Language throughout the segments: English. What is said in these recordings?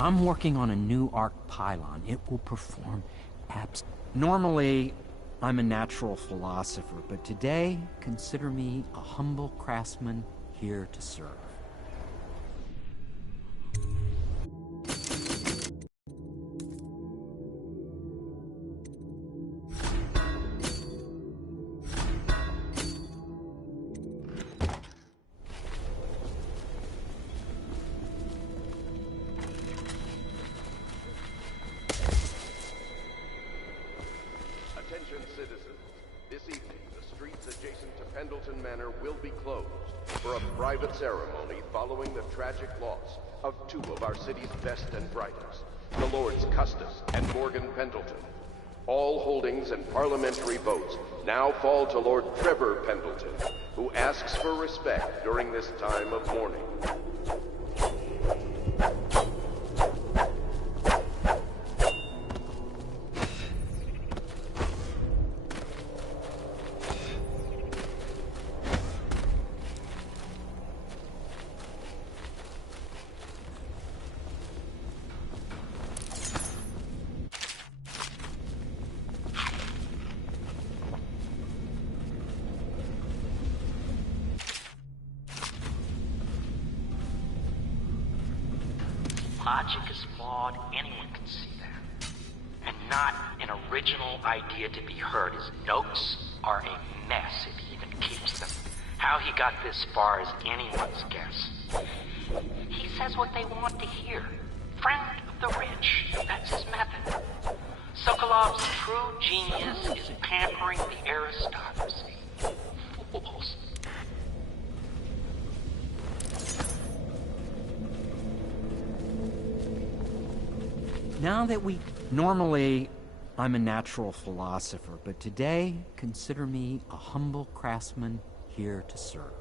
I'm working on a new arc pylon. It will perform Normally, I'm a natural philosopher, but today, consider me a humble craftsman here to serve. Attention citizens, this evening the streets adjacent to Pendleton Manor will be closed for a private ceremony following the tragic loss of two of our city's best and brightest, the Lords Custis and Morgan Pendleton. All holdings and parliamentary votes now fall to Lord Trevor Pendleton, who asks for respect during this time of mourning. Logic is flawed, anyone can see that. And not an original idea to be heard. His notes are a mess if he even keeps them. How he got this far is anyone's guess. He says what they want to hear. Friend of the rich, that's his method. Sokolov's true genius is pampering the aristocracy. Fools. Now that Normally, I'm a natural philosopher, but today, consider me a humble craftsman here to serve.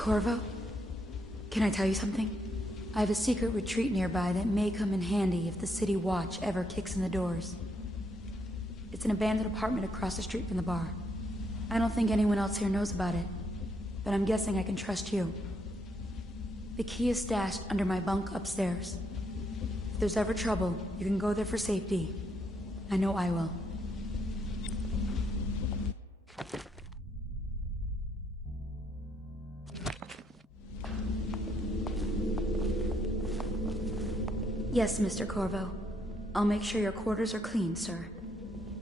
Corvo, can I tell you something? I have a secret retreat nearby that may come in handy if the city watch ever kicks in the doors. It's an abandoned apartment across the street from the bar. I don't think anyone else here knows about it, but I'm guessing I can trust you. The key is stashed under my bunk upstairs. If there's ever trouble, you can go there for safety. I know I will. Yes, Mr. Corvo. I'll make sure your quarters are clean, sir.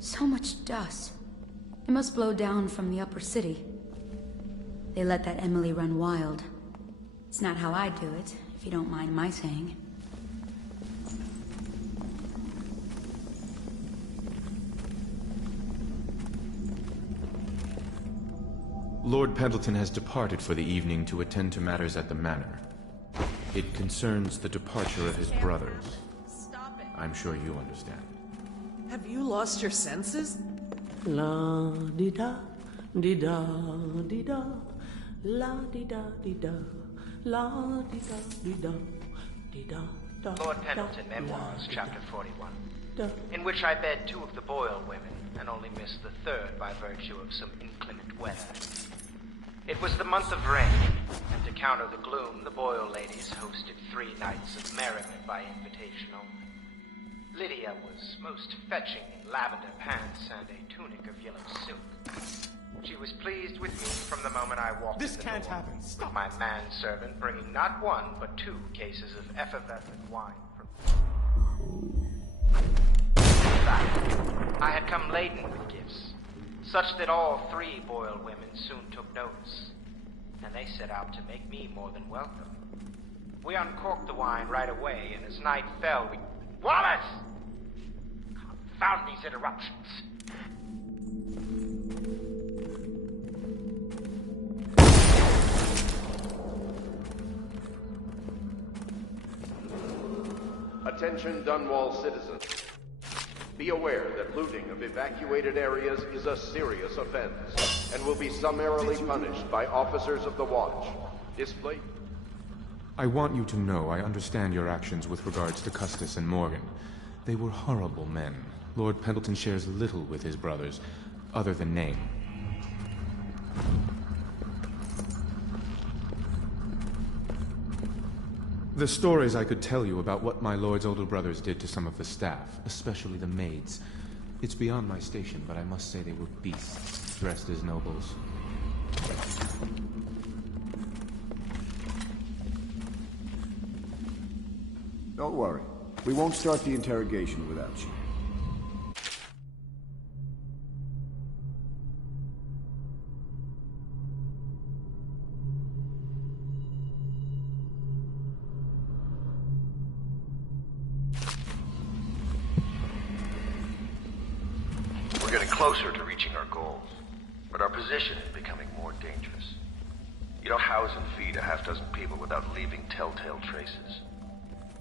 So much dust. It must blow down from the upper city. They let that Emily run wild. It's not how I do it, if you don't mind my saying. Lord Pendleton has departed for the evening to attend to matters at the manor. It concerns the departure of his brothers. Stop it. I'm sure you understand. Have you lost your senses? La di da di da di da, la di da di da, la di da di da di da da. Lord Pendleton, Memoirs, Chapter 41, in which I bed two of the Boyle women and only missed the third by virtue of some inclement weather. It was the month of rain, and to counter the gloom, the Boyle ladies hosted 3 nights of merriment by invitation only. Lydia was most fetching in lavender pants and a tunic of yellow silk. She was pleased with me from the moment I walked in the door. This can't happen. Stop. With my manservant bringing not 1, but 2 cases of effervescent wine from... In fact, I had come laden with gifts, such that all 3 Boyle women soon took notice, and they set out to make me more than welcome. We uncorked the wine right away, and as night fell, we... Wallace! Confound these interruptions. Attention Dunwall citizens. Be aware that looting of evacuated areas is a serious offense and will be summarily punished by officers of the Watch. Display... I want you to know I understand your actions with regards to Custis and Morgan. They were horrible men. Lord Pendleton shares little with his brothers, other than name. The stories I could tell you about what my lord's older brothers did to some of the staff, especially the maids. It's beyond my station, but I must say they were beasts, dressed as nobles. Don't worry. We won't start the interrogation without you. We're getting closer to reaching our goals, but our position is becoming more dangerous. You don't house and feed a half-dozen people without leaving telltale traces.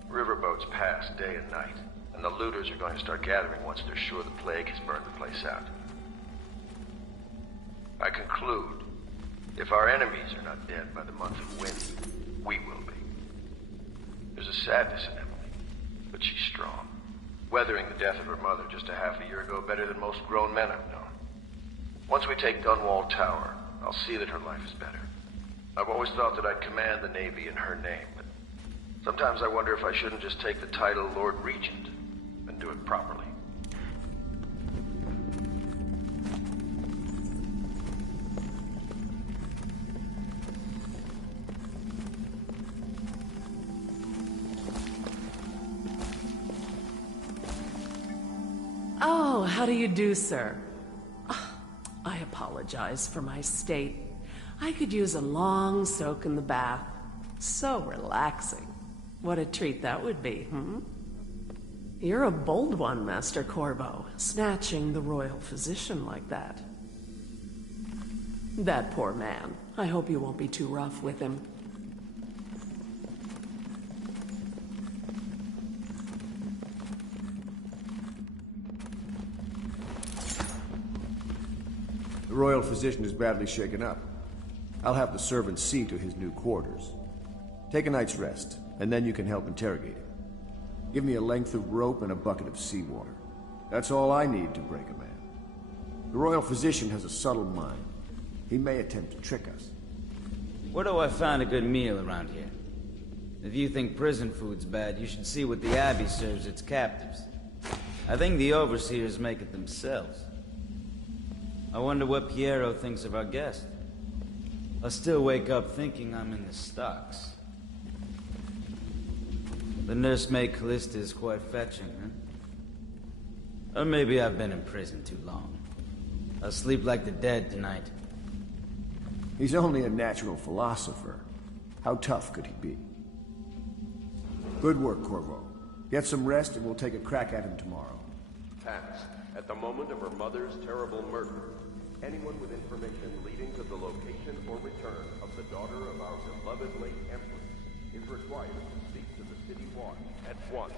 Riverboats pass day and night, and the looters are going to start gathering once they're sure the plague has burned the place out. I conclude, if our enemies are not dead by the month of wind, we will be. There's a sadness in Emily, but she's strong. Weathering the death of her mother just a half a year ago better than most grown men I've known. Once we take Dunwall Tower, I'll see that her life is better. I've always thought that I'd command the Navy in her name, but sometimes I wonder if I shouldn't just take the title Lord Regent and do it properly. Oh, how do you do, sir? I apologize for my state. I could use a long soak in the bath. So relaxing. What a treat that would be, You're a bold one, Master Corvo, snatching the royal physician like that. That poor man. I hope you won't be too rough with him. The royal physician is badly shaken up. I'll have the servants see to his new quarters. Take a night's rest, and then you can help interrogate him. Give me a length of rope and a bucket of seawater. That's all I need to break a man. The royal physician has a subtle mind. He may attempt to trick us. Where do I find a good meal around here? If you think prison food's bad, you should see what the Abbey serves its captives. I think the overseers make it themselves. I wonder what Piero thinks of our guest. I still wake up thinking I'm in the stocks. The nursemaid Callista is quite fetching, huh? Or maybe I've been in prison too long. I'll sleep like the dead tonight. He's only a natural philosopher. How tough could he be? Good work, Corvo. Get some rest and we'll take a crack at him tomorrow. Pass. At the moment of her mother's terrible murder, anyone with information leading to the location or return of the daughter of our beloved late Empress is required to speak to the City Watch at once.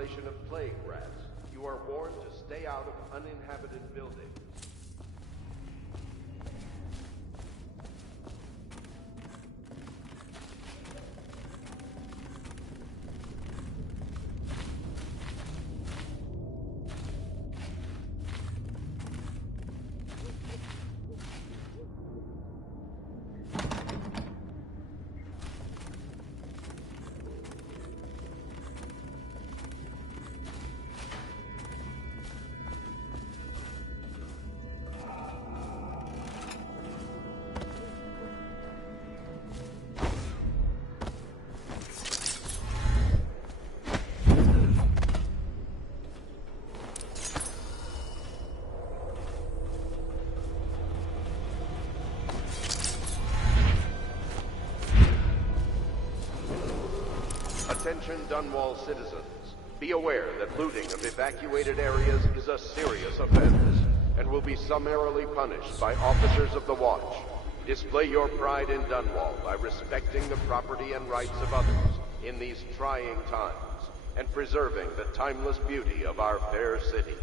population of plague rats. You are warned to stay out of uninhabited buildings. Attention Dunwall citizens. Be aware that looting of evacuated areas is a serious offense and will be summarily punished by officers of the Watch. Display your pride in Dunwall by respecting the property and rights of others in these trying times and preserving the timeless beauty of our fair city.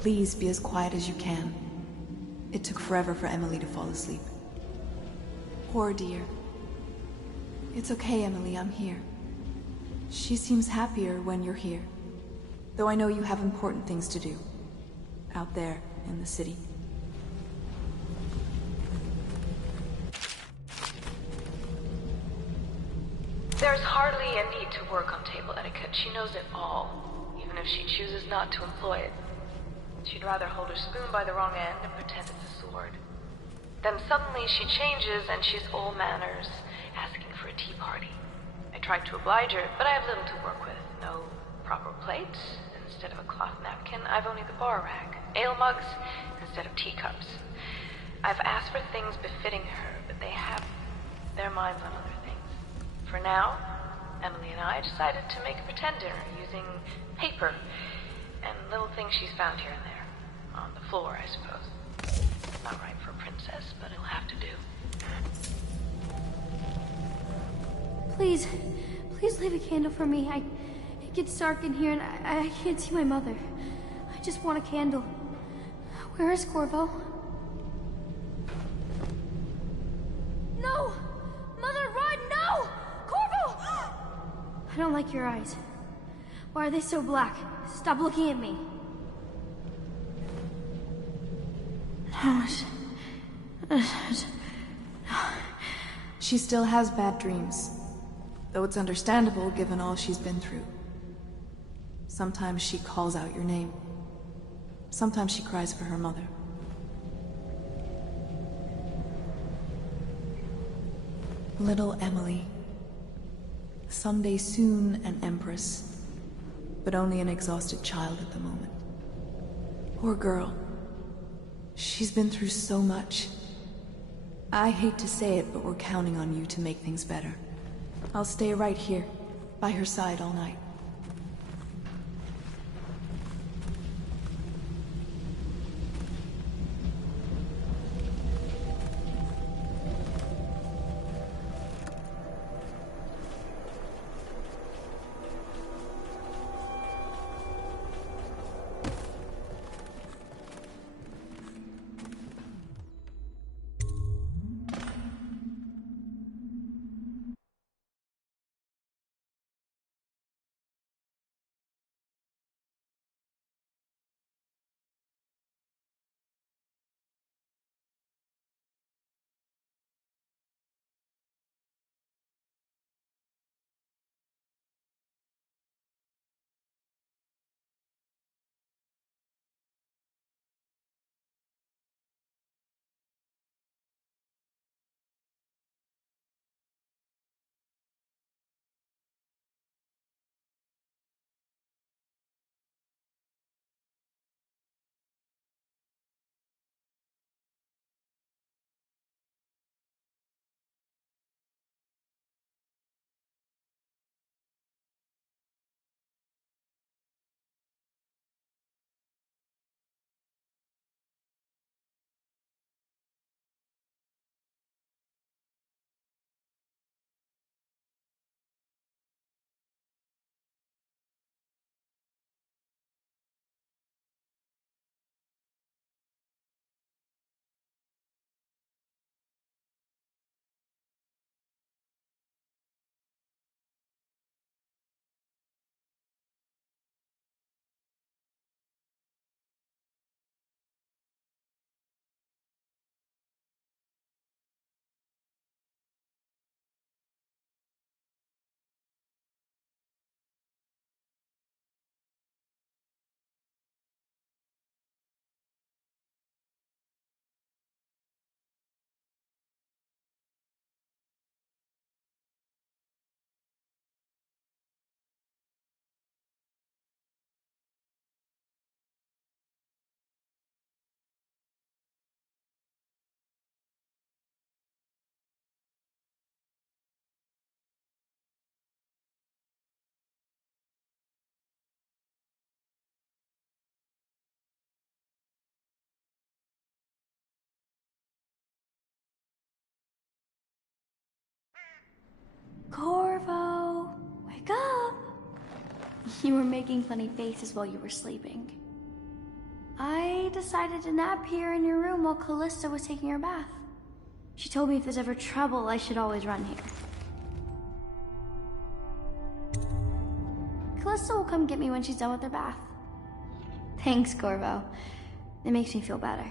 Please be as quiet as you can. It took forever for Emily to fall asleep. Poor dear. It's okay, Emily, I'm here. She seems happier when you're here. Though I know you have important things to do. Out there, in the city. There's hardly a need to work on table etiquette. She knows it all, even if she chooses not to employ it. She'd rather hold her spoon by the wrong end and pretend it's a sword. Then suddenly she changes and she's all manners, asking for a tea party. I tried to oblige her, but I have little to work with. No proper plates. Instead of a cloth napkin, I've only the bar rack. Ale mugs instead of teacups. I've asked for things befitting her, but they have their minds on other things. For now, Emily and I decided to make a pretend dinner using paper and little things she's found here and there. On the floor, I suppose. Not right for a princess, but it'll have to do. Please, please leave a candle for me. It gets dark in here and I can't see my mother. I just want a candle. Where is Corvo? No! Mother, run! No! Corvo! I don't like your eyes. Why are they so black? Stop looking at me. She still has bad dreams. Though it's understandable given all she's been through. Sometimes she calls out your name. Sometimes she cries for her mother. Little Emily. Someday soon an empress. But only an exhausted child at the moment. Poor girl. She's been through so much. I hate to say it, but we're counting on you to make things better. I'll stay right here, by her side all night. Corvo, wake up! You were making funny faces while you were sleeping. I decided to nap here in your room while Callista was taking her bath. She told me if there's ever trouble, I should always run here. Callista will come get me when she's done with her bath. Thanks, Corvo. It makes me feel better.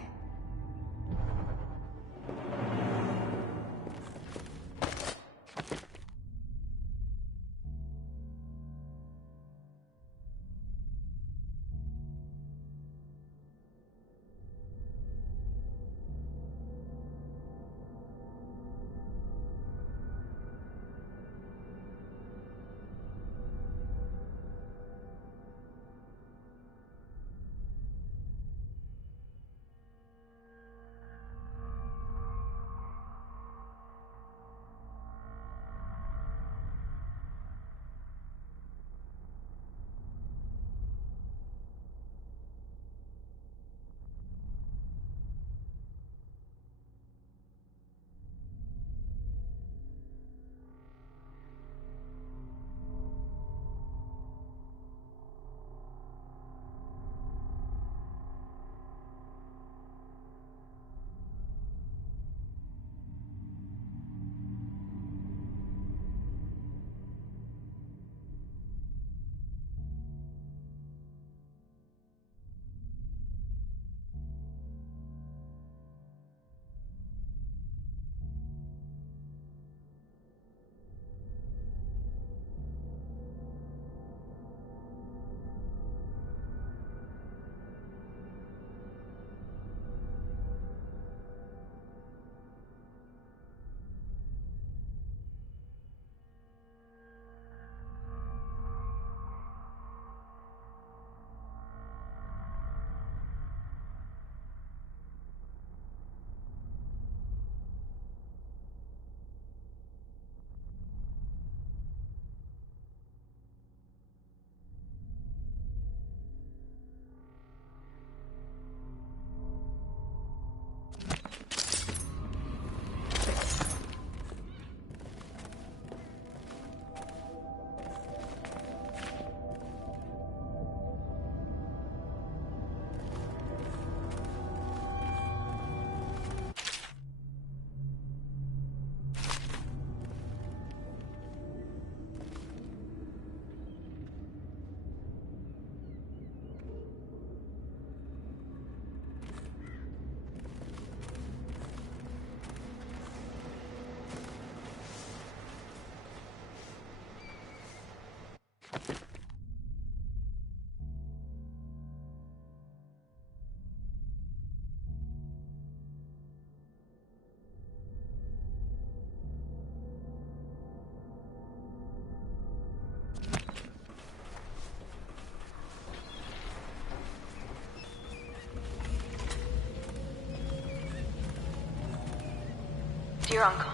Dear Uncle,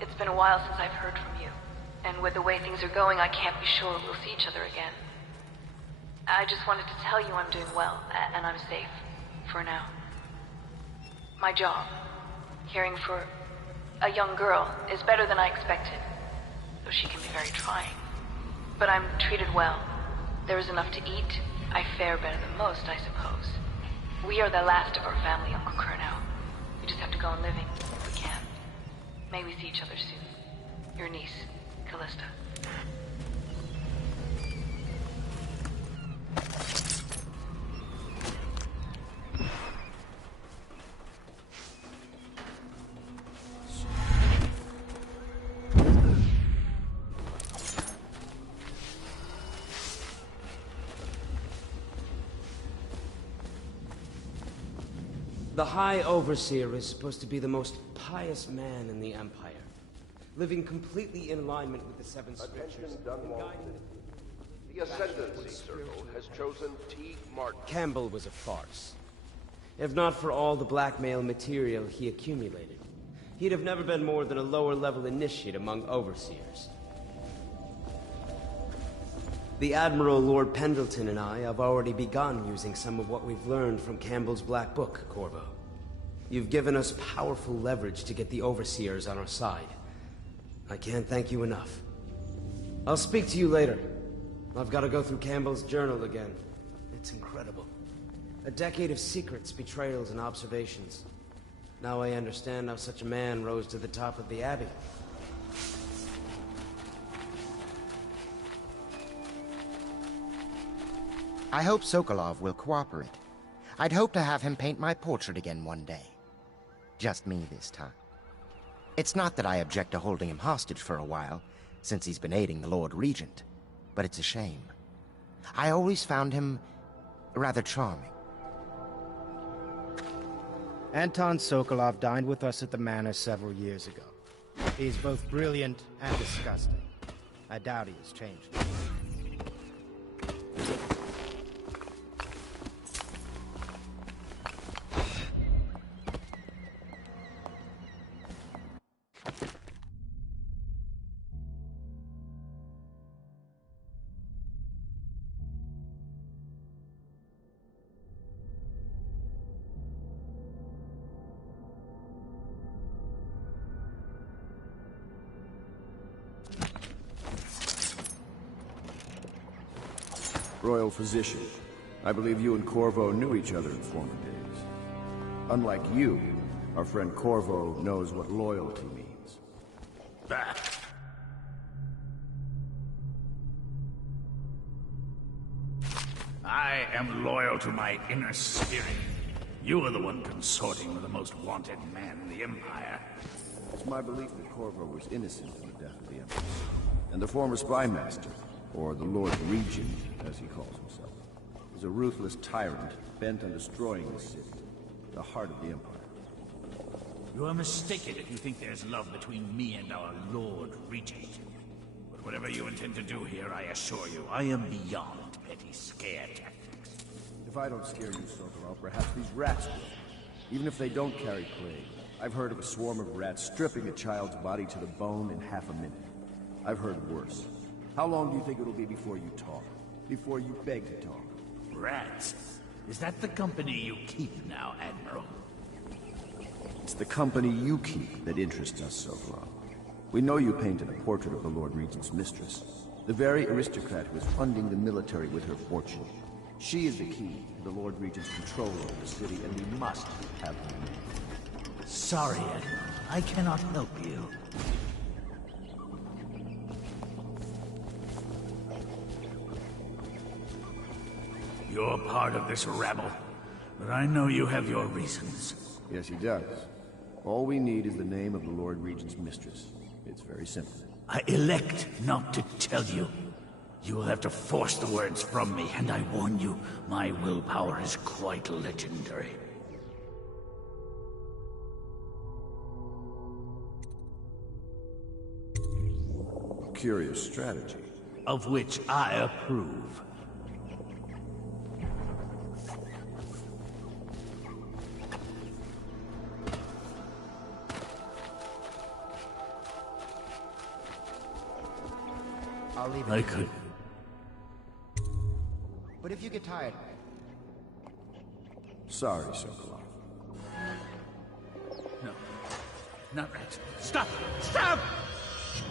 it's been a while since I've heard from you, and with the way things are going, I can't be sure we'll see each other again. I just wanted to tell you I'm doing well, and I'm safe, for now. My job, caring for a young girl, is better than I expected, though she can be very trying. But I'm treated well. There is enough to eat. I fare better than most, I suppose. We are the last of our family, Uncle Kurnow. We just have to go on living, if we can. May we see each other soon. Your niece, Callista. The High Overseer is supposed to be the most pious man in the Empire, living completely in alignment with the Seven Scriptures. The Ascendancy Circle has chosen T. Martin. Campbell was a farce. If not for all the blackmail material he accumulated, he'd have never been more than a lower-level initiate among Overseers. The Admiral Lord Pendleton and I have already begun using some of what we've learned from Campbell's Black Book, Corvo. You've given us powerful leverage to get the Overseers on our side. I can't thank you enough. I'll speak to you later. I've got to go through Campbell's journal again. It's incredible. A decade of secrets, betrayals, and observations. Now I understand how such a man rose to the top of the Abbey. I hope Sokolov will cooperate. I'd hope to have him paint my portrait again one day. Just me this time. It's not that I object to holding him hostage for a while, since he's been aiding the Lord Regent, but it's a shame. I always found him rather charming. Anton Sokolov dined with us at the manor several years ago. He's both brilliant and disgusting. I doubt he has changed. Royal Physician, I believe you and Corvo knew each other in former days. Unlike you, our friend Corvo knows what loyalty means. Bah. I am loyal to my inner spirit. You are the one consorting with the most wanted man in the Empire. It's my belief that Corvo was innocent in the death of the Empress, and the former spy master, or the Lord Regent, as he calls himself, is a ruthless tyrant bent on destroying the city, the heart of the Empire. You are mistaken if you think there's love between me and our Lord Regent. But whatever you intend to do here, I assure you, I am beyond petty scare tactics. If I don't scare you, Sokolov, perhaps these rats will. Even if they don't carry plague, I've heard of a swarm of rats stripping a child's body to the bone in half a minute. I've heard worse. How long do you think it'll be before you talk? Before you beg to talk? Rats? Is that the company you keep now, Admiral? It's the company you keep that interests us, Sokolov. We know you painted a portrait of the Lord Regent's mistress, the very aristocrat who is funding the military with her fortune. She is the key to the Lord Regent's control over the city, and we must have her name. Sorry, Admiral. I cannot help you. You're part of this rabble, but I know you have your reasons. Yes, he does. All we need is the name of the Lord Regent's mistress. It's very simple. I elect not to tell you. You will have to force the words from me, and I warn you, my willpower is quite legendary. Curious strategy. Of which I approve. I'll leave it. I could. But if you get tired... Sorry, Sokolov. No. Not rats. Stop! Stop!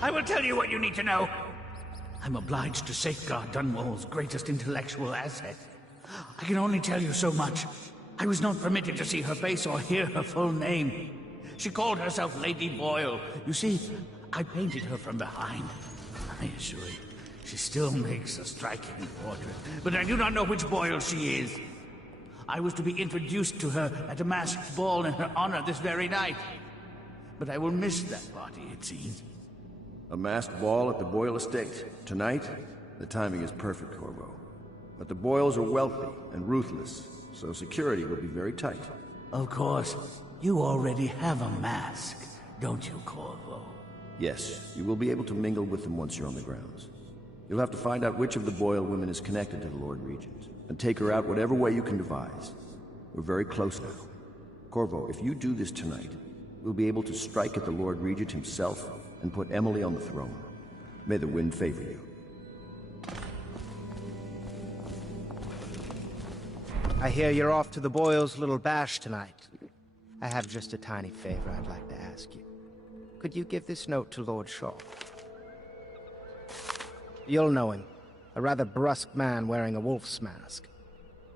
I will tell you what you need to know. I'm obliged to safeguard Dunwall's greatest intellectual asset. I can only tell you so much. I was not permitted to see her face or hear her full name. She called herself Lady Boyle. You see, I painted her from behind. I assure you, she still makes a striking portrait, but I do not know which Boyle she is. I was to be introduced to her at a masked ball in her honor this very night. But I will miss that party, it seems. A masked ball at the Boyle estate. Tonight? The timing is perfect, Corvo. But the Boyles are wealthy and ruthless, so security will be very tight. Of course. You already have a mask, don't you, Corvo? Yes, you will be able to mingle with them once you're on the grounds. You'll have to find out which of the Boyle women is connected to the Lord Regent, and take her out whatever way you can devise. We're very close now. Corvo, if you do this tonight, we'll be able to strike at the Lord Regent himself and put Emily on the throne. May the wind favor you. I hear you're off to the Boyles' little bash tonight. I have just a tiny favor I'd like to ask you. Could you give this note to Lord Shaw? You'll know him. A rather brusque man wearing a wolf's mask.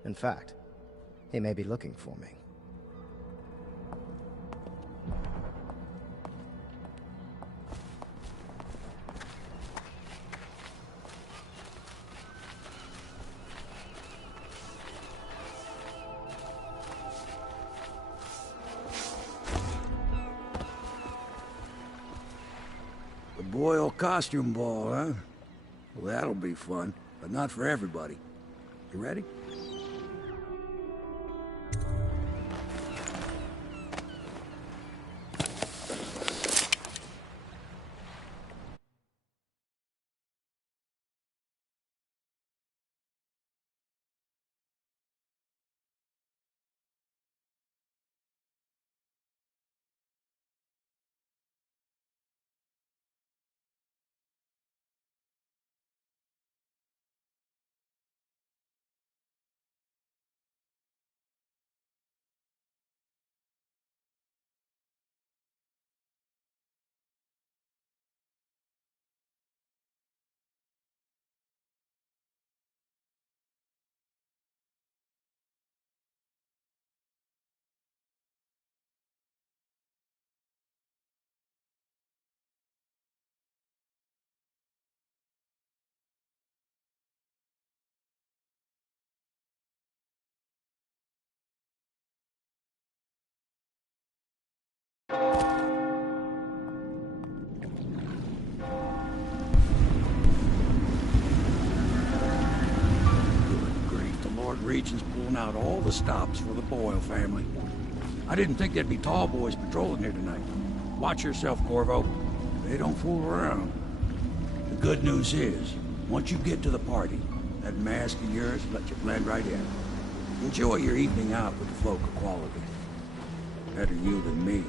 In fact, he may be looking for me. The Boyle costume ball, huh? Well, that'll be fun, but not for everybody. You ready? Region's pulling out all the stops for the Boyle family. I didn't think there'd be tall boys patrolling here tonight. Watch yourself, Corvo. They don't fool around. The good news is, once you get to the party, that mask of yours will let you blend right in. Enjoy your evening out with the folk of quality. Better you than me.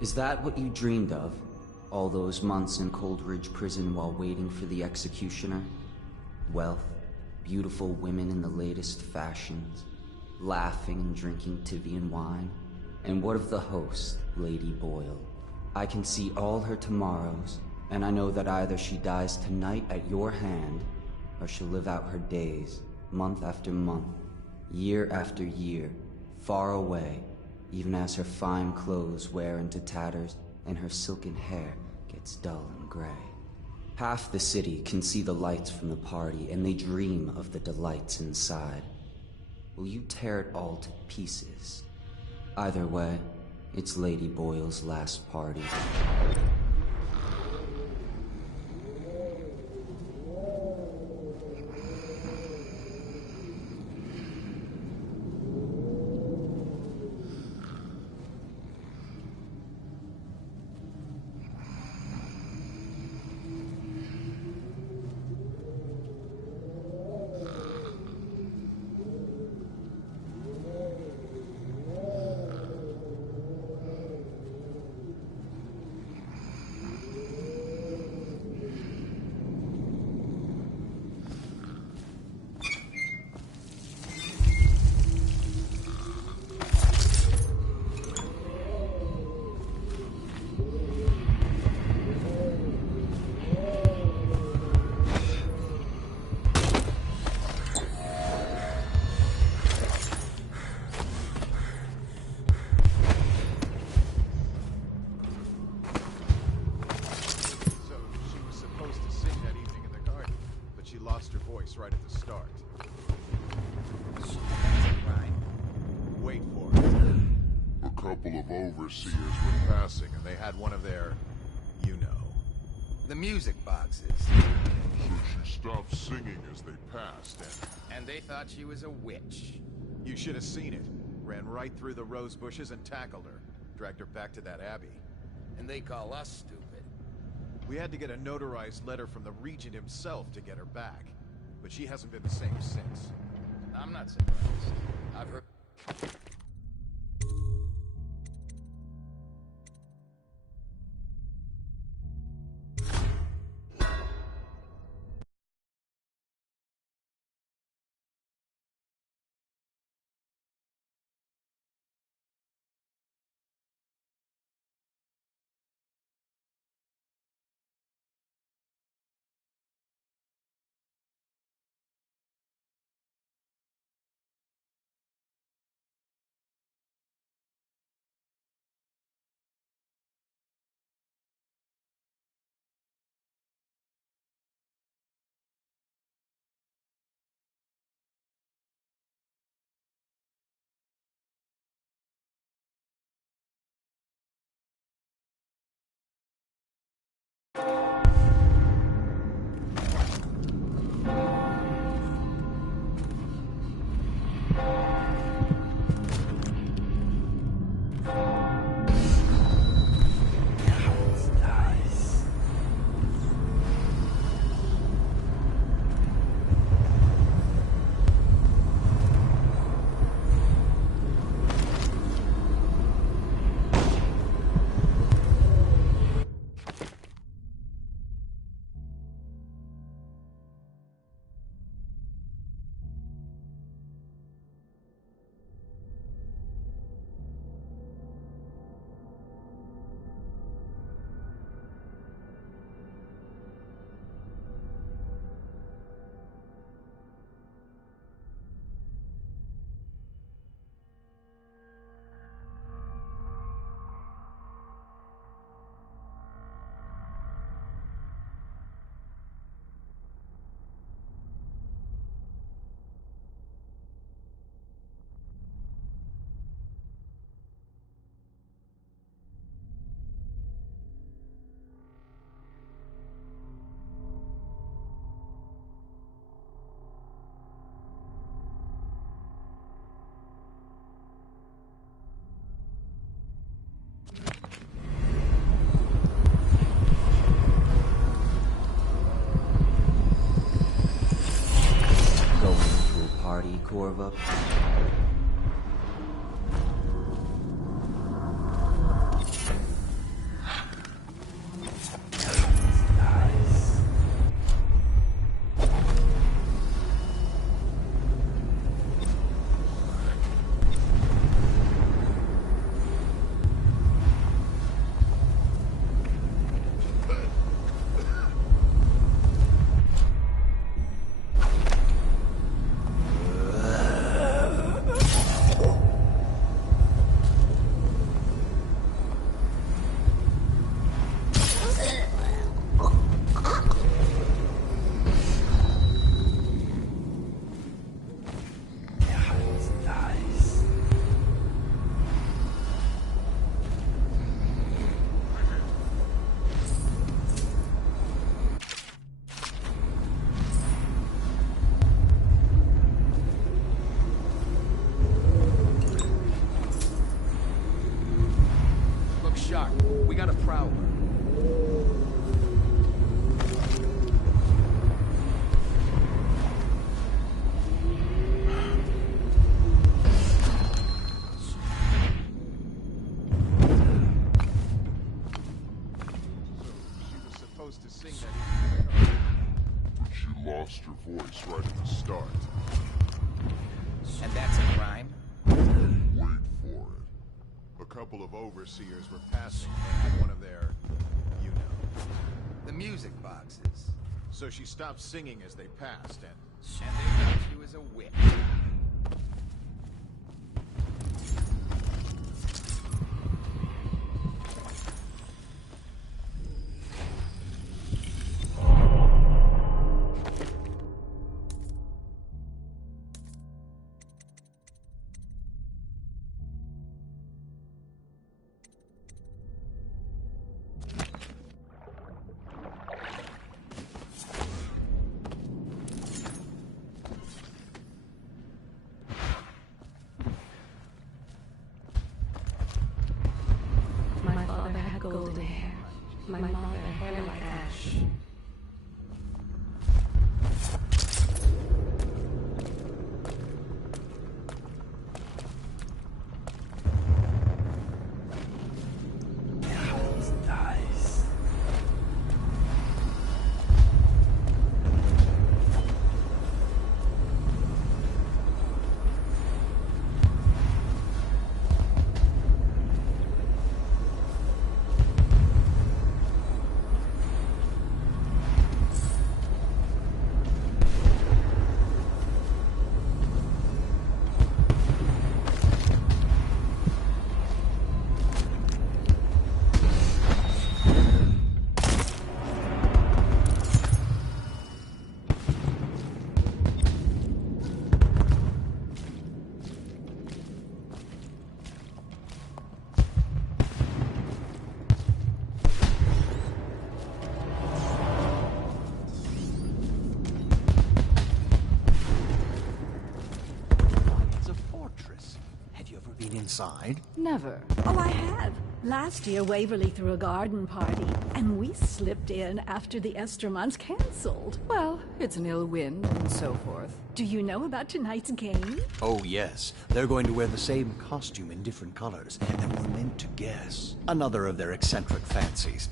Is that what you dreamed of? All those months in Coldridge Prison while waiting for the executioner? Wealth, beautiful women in the latest fashions, laughing and drinking Tivian wine? And what of the host, Lady Boyle? I can see all her tomorrows, and I know that either she dies tonight at your hand, or she'll live out her days, month after month, year after year, far away, even as her fine clothes wear into tatters and her silken hair gets dull and gray. Half the city can see the lights from the party, and they dream of the delights inside. Will you tear it all to pieces? Either way, it's Lady Boyle's last party. Right at the start. Right. Wait for it. A couple of overseers were passing, and they had one of their, you know. The music boxes. So she stopped singing as they passed, and they thought she was a witch. You should have seen it. Ran right through the rose bushes and tackled her. Dragged her back to that abbey. And they call us stupid. We had to get a notarized letter from the regent himself to get her back. But she hasn't been the same since. I'm not surprised. I've heard... Corva. got a prowler. To sing that, but she lost her voice right at the start. And that's a crime? Wait for it. A couple of overseers were passing. They had one of their, you know, the music boxes. So she stopped singing as they passed, and they thought she was a witch. My father had golden hair. My mother hair like ash. Inside? Never. Oh, I have. Last year, Waverly threw a garden party, and we slipped in after the Estermonts cancelled. Well, it's an ill wind and so forth. Do you know about tonight's game? Oh, yes. They're going to wear the same costume in different colors, and we're meant to guess. Another of their eccentric fancies.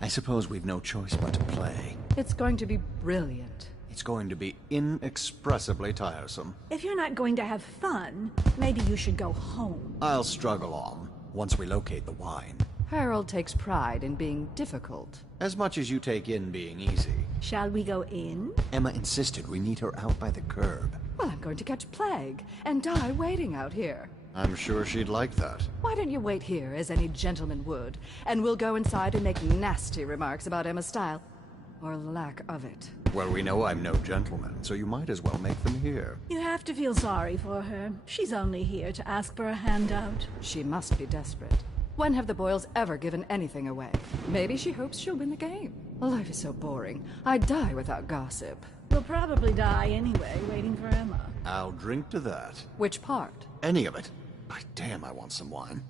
I suppose we've no choice but to play. It's going to be brilliant. It's going to be inexpressibly tiresome. If you're not going to have fun, maybe you should go home. I'll struggle on, once we locate the wine. Harold takes pride in being difficult. As much as you take in being easy. Shall we go in? Emma insisted we meet her out by the curb. Well, I'm going to catch plague and die waiting out here. I'm sure she'd like that. Why don't you wait here, as any gentleman would, and we'll go inside and make nasty remarks about Emma's style. Or lack of it. Well, we know I'm no gentleman, so you might as well make them here. You have to feel sorry for her. She's only here to ask for a handout. She must be desperate. When have the Boyles ever given anything away? Maybe she hopes she'll win the game. Life is so boring. I'd die without gossip. You'll probably die anyway, waiting for Emma. I'll drink to that. Which part? Any of it. By damn, I want some wine.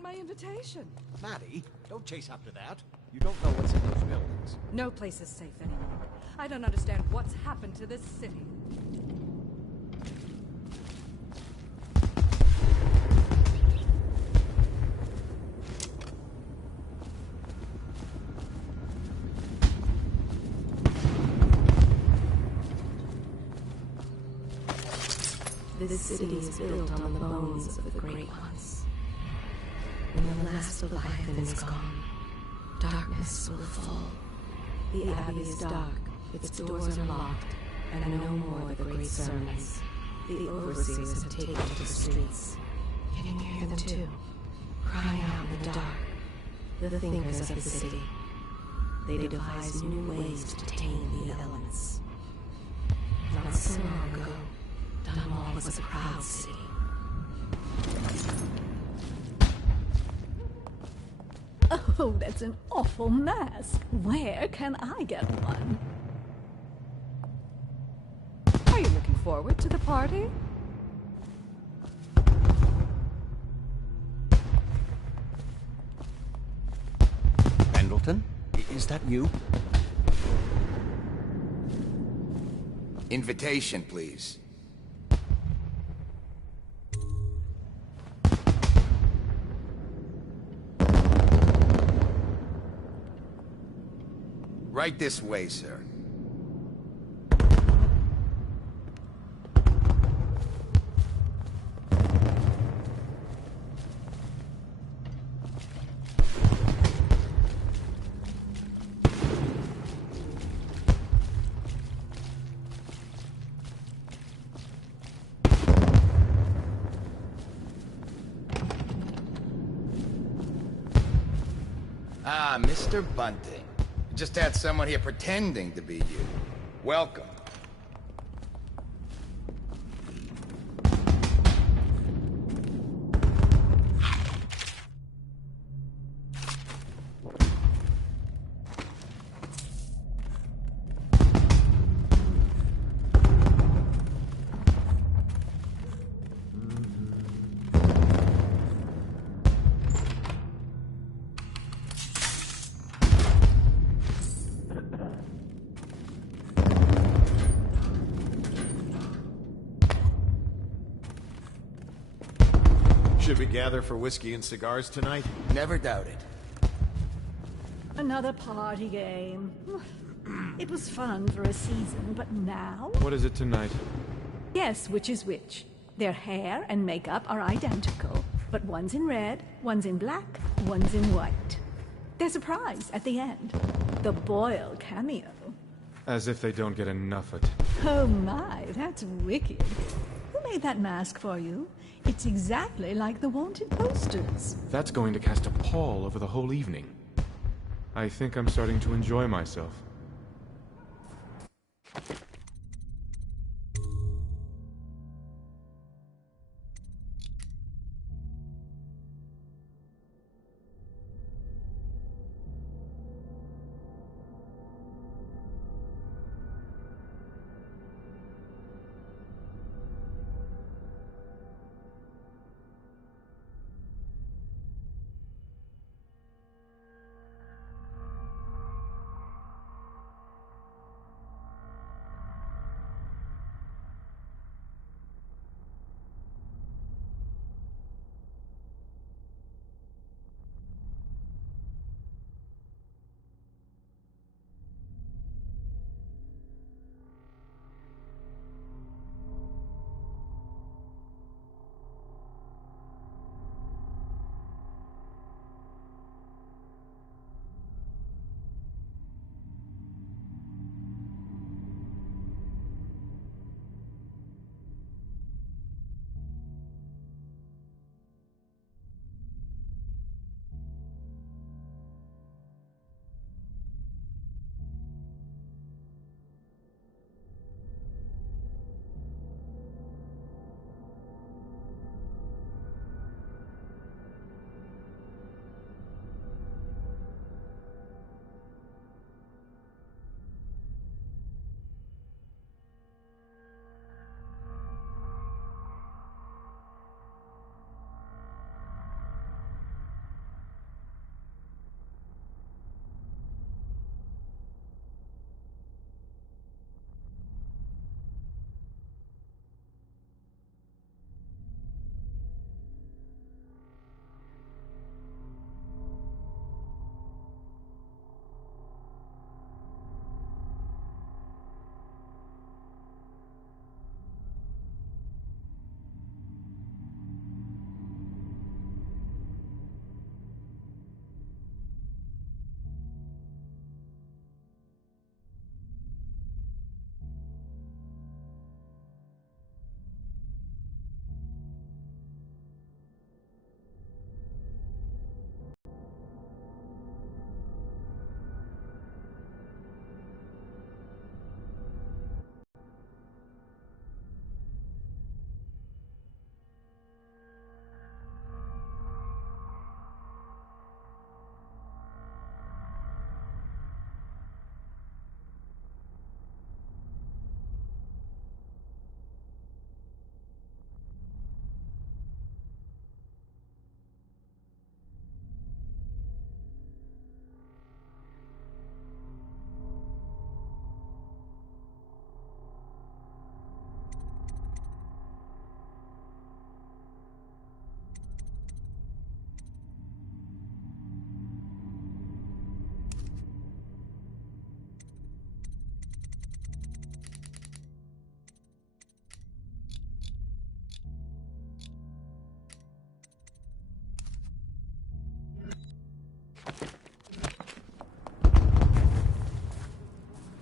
My invitation. Maddie, don't chase after that. You don't know what's in those buildings. No place is safe anymore. I don't understand what's happened to this city. This city is built on the bones of the great ones. When the last Leviathan is gone, darkness will fall. The Abbey is dark, its doors are locked, and no more the great sermons. The overseers have taken to the streets. Can you hear them too? Crying out in the dark. The thinkers of the city. They devise new ways to tame the elements. Not so long ago, Dunwall was a proud city. Oh, that's an awful mask. Where can I get one? Are you looking forward to the party? Captain? Is that you? Invitation, please. Right this way, sir. Ah, Mr. Bunting. Just had someone here pretending to be you. Welcome. Should we gather for whiskey and cigars tonight? Never doubt it. Another party game. It was fun for a season, but now? What is it tonight? Guess which is which. Their hair and makeup are identical, but one's in red, one's in black, one's in white. There's a prize at the end. The Boyle cameo. As if they don't get enough of it. Oh my, that's wicked. Who made that mask for you? It's exactly like the wanted posters. That's going to cast a pall over the whole evening. I think I'm starting to enjoy myself.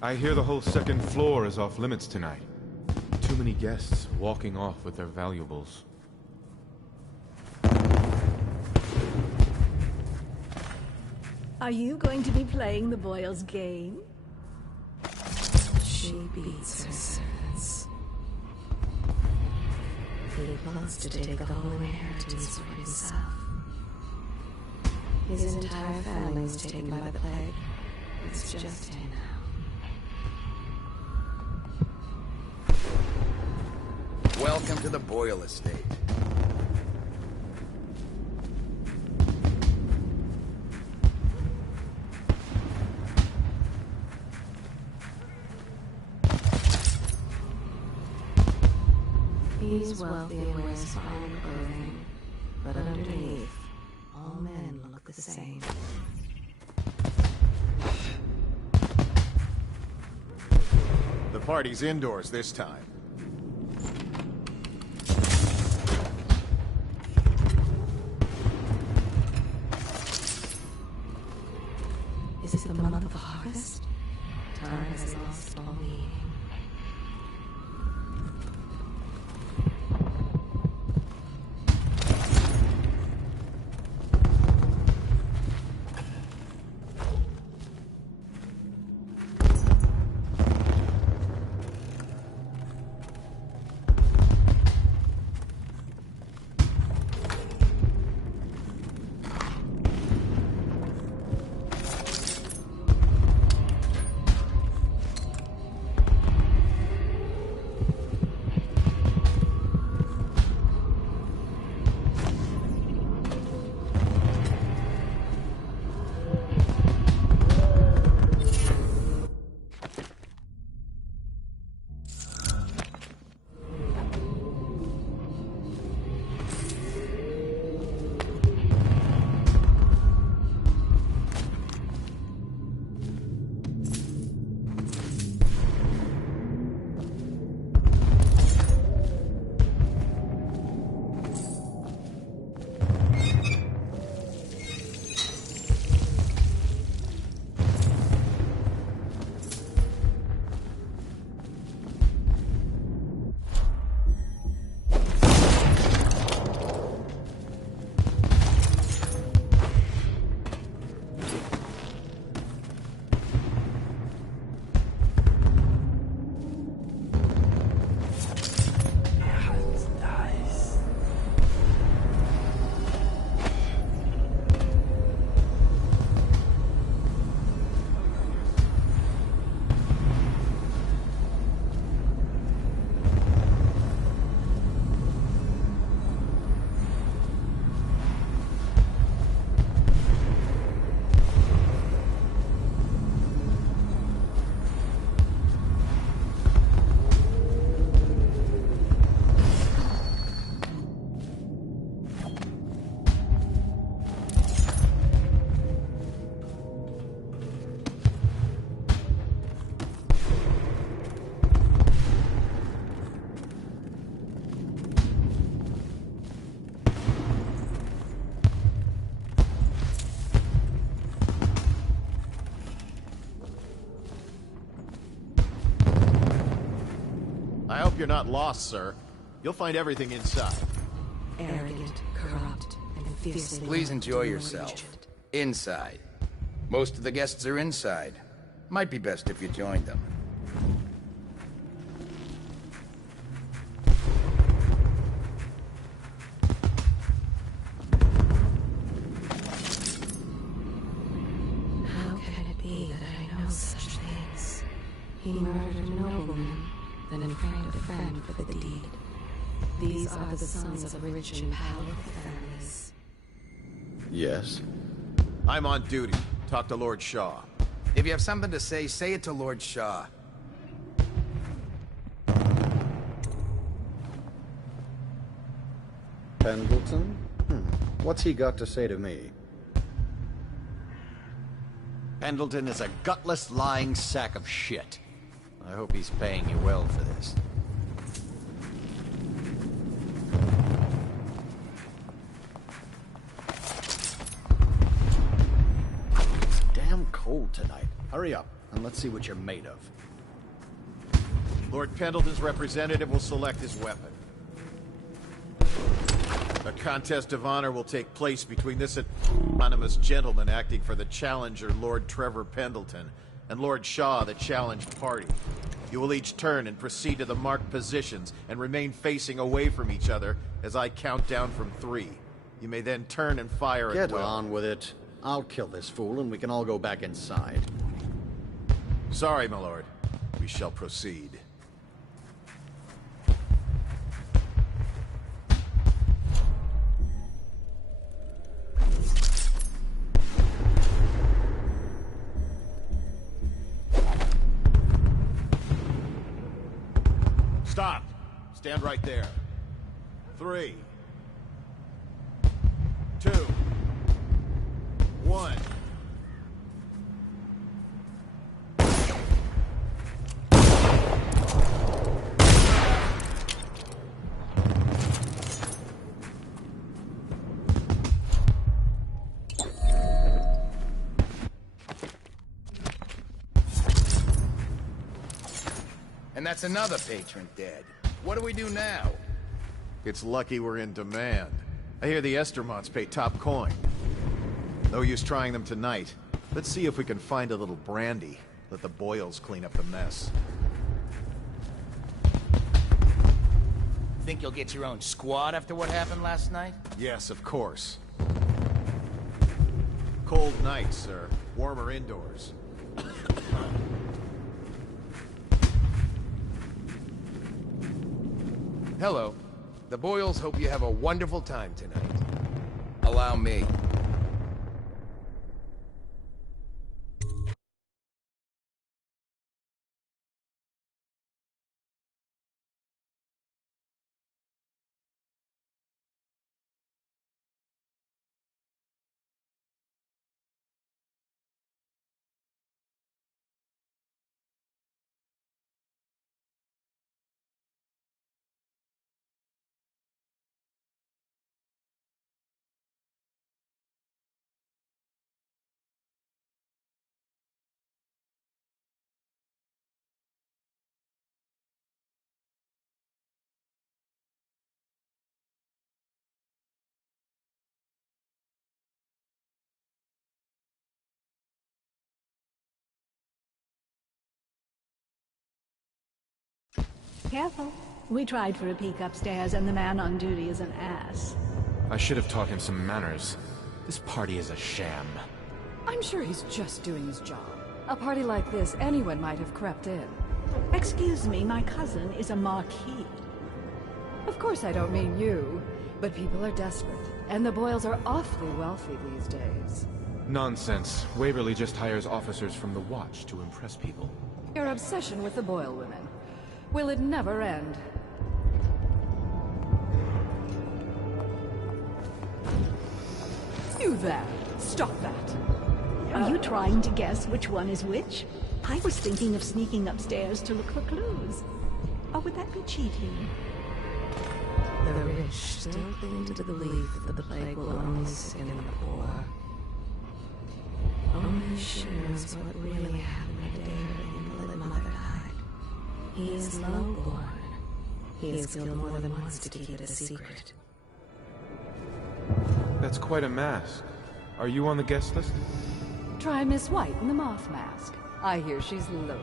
I hear the whole second floor is off limits tonight. Too many guests walking off with their valuables. Are you going to be playing the Boyle's game? She beats her servants. He plots to take the whole inheritance for himself. His entire family was taken by the plague. It's just him now. Welcome to the Boyle estate. He's wealthy and wears fine clothing, but underneath, all men look the same. The party's indoors this time. Is it the month of harvest? Time has lost all meaning. I hope you're not lost, sir. You'll find everything inside. Arrogant, corrupt, and fiercely... Please enjoy yourself. Inside. Most of the guests are inside. Might be best if you joined them. How can it be that I know such things? He murdered a nobleman, then framed a friend for the deed. These are the sons of rich and powerful families. Yes? I'm on duty. Talk to Lord Shaw. If you have something to say it to Lord Shaw. Pendleton? What's he got to say to me? Pendleton is a gutless, lying sack of shit. I hope he's paying you well for this. It's damn cold tonight. Hurry up. and let's see what you're made of. Lord Pendleton's representative will select his weapon. A contest of honor will take place between this anonymous gentleman acting for the challenger, Lord Trevor Pendleton, and Lord Shaw, the challenged party. You will each turn and proceed to the marked positions and remain facing away from each other as I count down from 3. You may then turn and fire at will. Get on with it. I'll kill this fool and we can all go back inside. Sorry, my lord. We shall proceed. Stop! Stand right there. 3, 2, 1. And that's another patron dead. What do we do now? It's lucky we're in demand. I hear the Estermonts pay top coin. No use trying them tonight. Let's see if we can find a little brandy. Let the Boyles clean up the mess. Think you'll get your own squad after what happened last night? Yes, of course. Cold nights, sir. Warmer indoors. Hello. The Boyles hope you have a wonderful time tonight. Allow me. Careful. We tried for a peek upstairs, and the man on duty is an ass. I should have taught him some manners. This party is a sham. I'm sure he's just doing his job. A party like this, anyone might have crept in. Excuse me, my cousin is a marquis. Of course I don't mean you, but people are desperate, and the Boyles are awfully wealthy these days. Nonsense. Waverly just hires officers from the Watch to impress people. Your obsession with the Boyle women. Will it never end? You there! Stop that! Are you trying to guess which one is which? I was thinking of sneaking upstairs to look for clues. Or would that be cheating? The rich still cling to the belief that the plague will only sicken the poor. Only she knows what really happened the day her invalid mother died. He is low-born. He has killed more than once to keep it a secret. That's quite a mask. Are you on the guest list? Try Miss White in the moth mask. I hear she's lonely.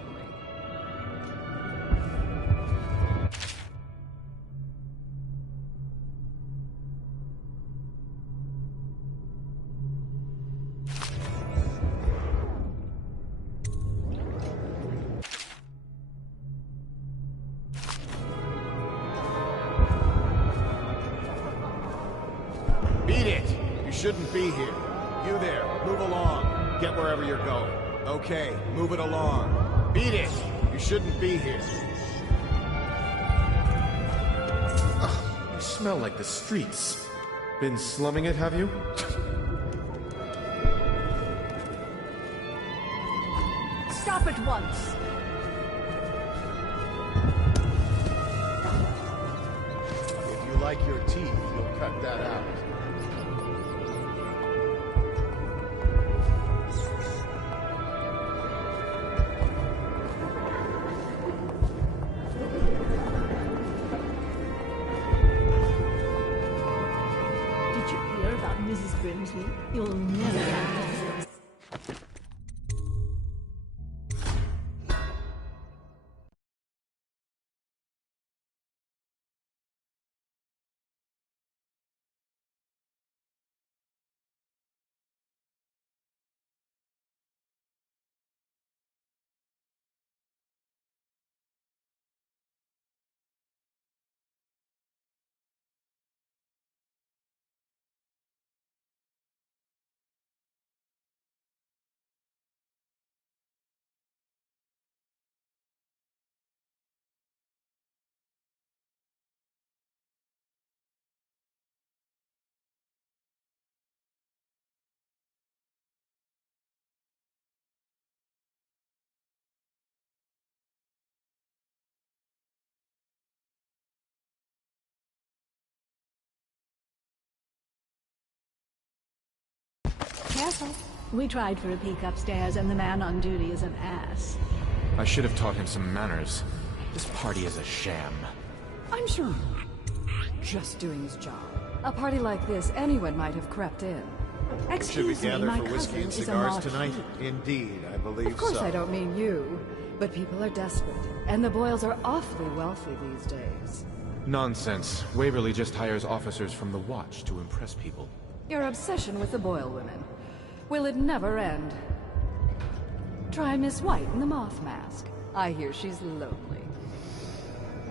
Beat it! You shouldn't be here. You there, move along. Get wherever you're going. Okay, move it along. Beat it! You shouldn't be here. Ugh, you smell like the streets. Been slumming it, have you? Stop at once! If you like your teeth, you'll cut that out. particular about Mrs. Brimsley. You'll never have this. Careful. We tried for a peek upstairs, and the man on duty is an ass. I should have taught him some manners. This party is a sham. I'm sure just doing his job. A party like this, anyone might have crept in. Should we Excuse me, gather my for whiskey cousin and is a cigars Marquis. tonight? Indeed, I believe so. Of course I don't mean you, but people are desperate, and the Boyles are awfully wealthy these days. Nonsense. Waverly just hires officers from the Watch to impress people. Your obsession with the Boyle women. Will it never end? Try Miss White in the Moth Mask. I hear she's lonely.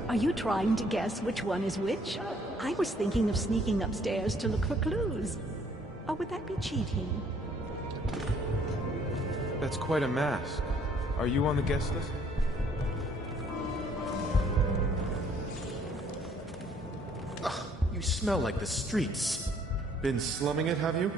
Are you trying to guess which one is which? I was thinking of sneaking upstairs to look for clues. Or would that be cheating? That's quite a mask. Are you on the guest list? Ugh, you smell like the streets. Been slumming it, have you?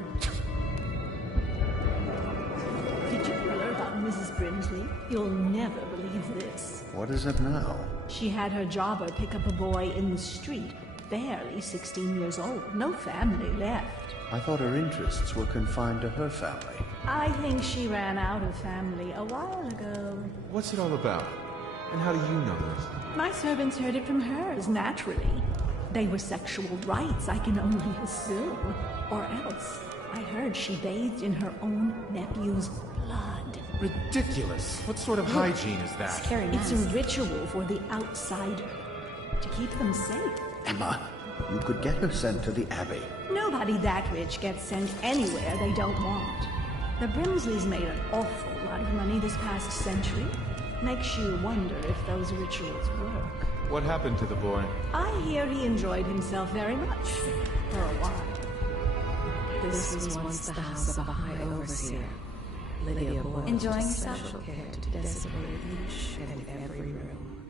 Did you hear about Mrs. Brimsley? You'll never believe this. What is it now? She had her jobber pick up a boy in the street, barely 16 years old, no family left. I thought her interests were confined to her family. I think she ran out of family a while ago. What's it all about? And how do you know this? My servants heard it from hers, naturally. They were sexual rights, I can only assume. Or else, I heard she bathed in her own nephew's blood. Ridiculous. What sort of hygiene is that? Scary. It's a ritual for the outsider, to keep them safe. Emma, you could get her sent to the Abbey. Nobody that rich gets sent anywhere they don't want. The Brimsleys made an awful lot of money this past century. Makes you wonder if those rituals work. What happened to the boy? I hear he enjoyed himself very much, for a while. This was once the house of a high overseer. Lydia Boyle Enjoying took yourself? special care to desecrate each and every room.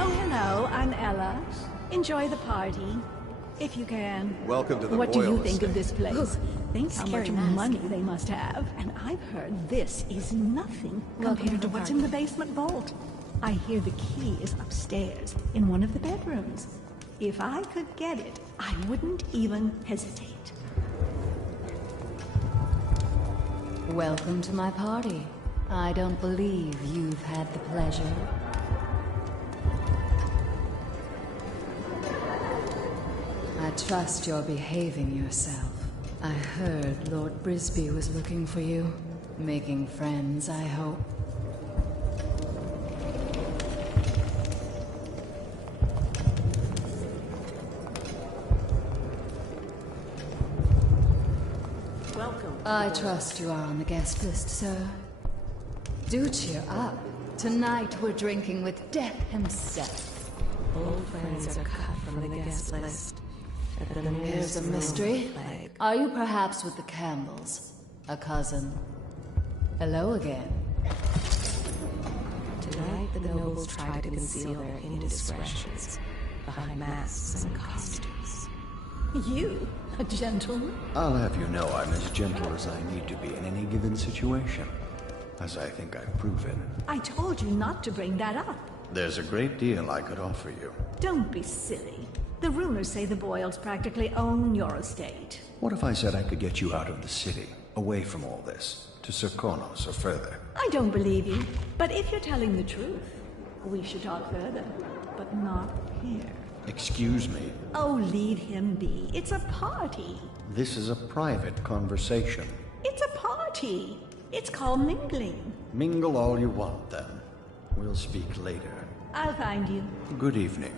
Oh, hello, I'm Ella. Enjoy the party, if you can. Welcome to the What do you Boyle think of estate. this place? Think how Scary much mask. money they must have. And I've heard this is nothing compared to what's in the basement vault. I hear the key is upstairs, in one of the bedrooms. If I could get it, I wouldn't even hesitate. Welcome to my party. I don't believe you've had the pleasure. I trust you're behaving yourself. I heard Lord Brisby was looking for you. Making friends, I hope. Welcome. I trust you are on the guest list, sir. Do cheer up. Tonight we're drinking with Death himself. Old friends are cut from the guest list. Here's a mystery. Are you perhaps with the Campbells? A cousin? Hello again. Tonight, the nobles try to conceal their indiscretions behind masks and costumes. You, a gentleman? I'll have you know I'm as gentle as I need to be in any given situation. As I think I've proven. I told you not to bring that up. There's a great deal I could offer you. Don't be silly. The rumors say the Boyles practically own your estate. What if I said I could get you out of the city, away from all this, to Serkonos or further? I don't believe you, but if you're telling the truth, we should talk further, but not here. Excuse me. Oh, leave him be. It's a party. This is a private conversation. It's a party. It's called mingling. Mingle all you want, then. We'll speak later. I'll find you. Good evening.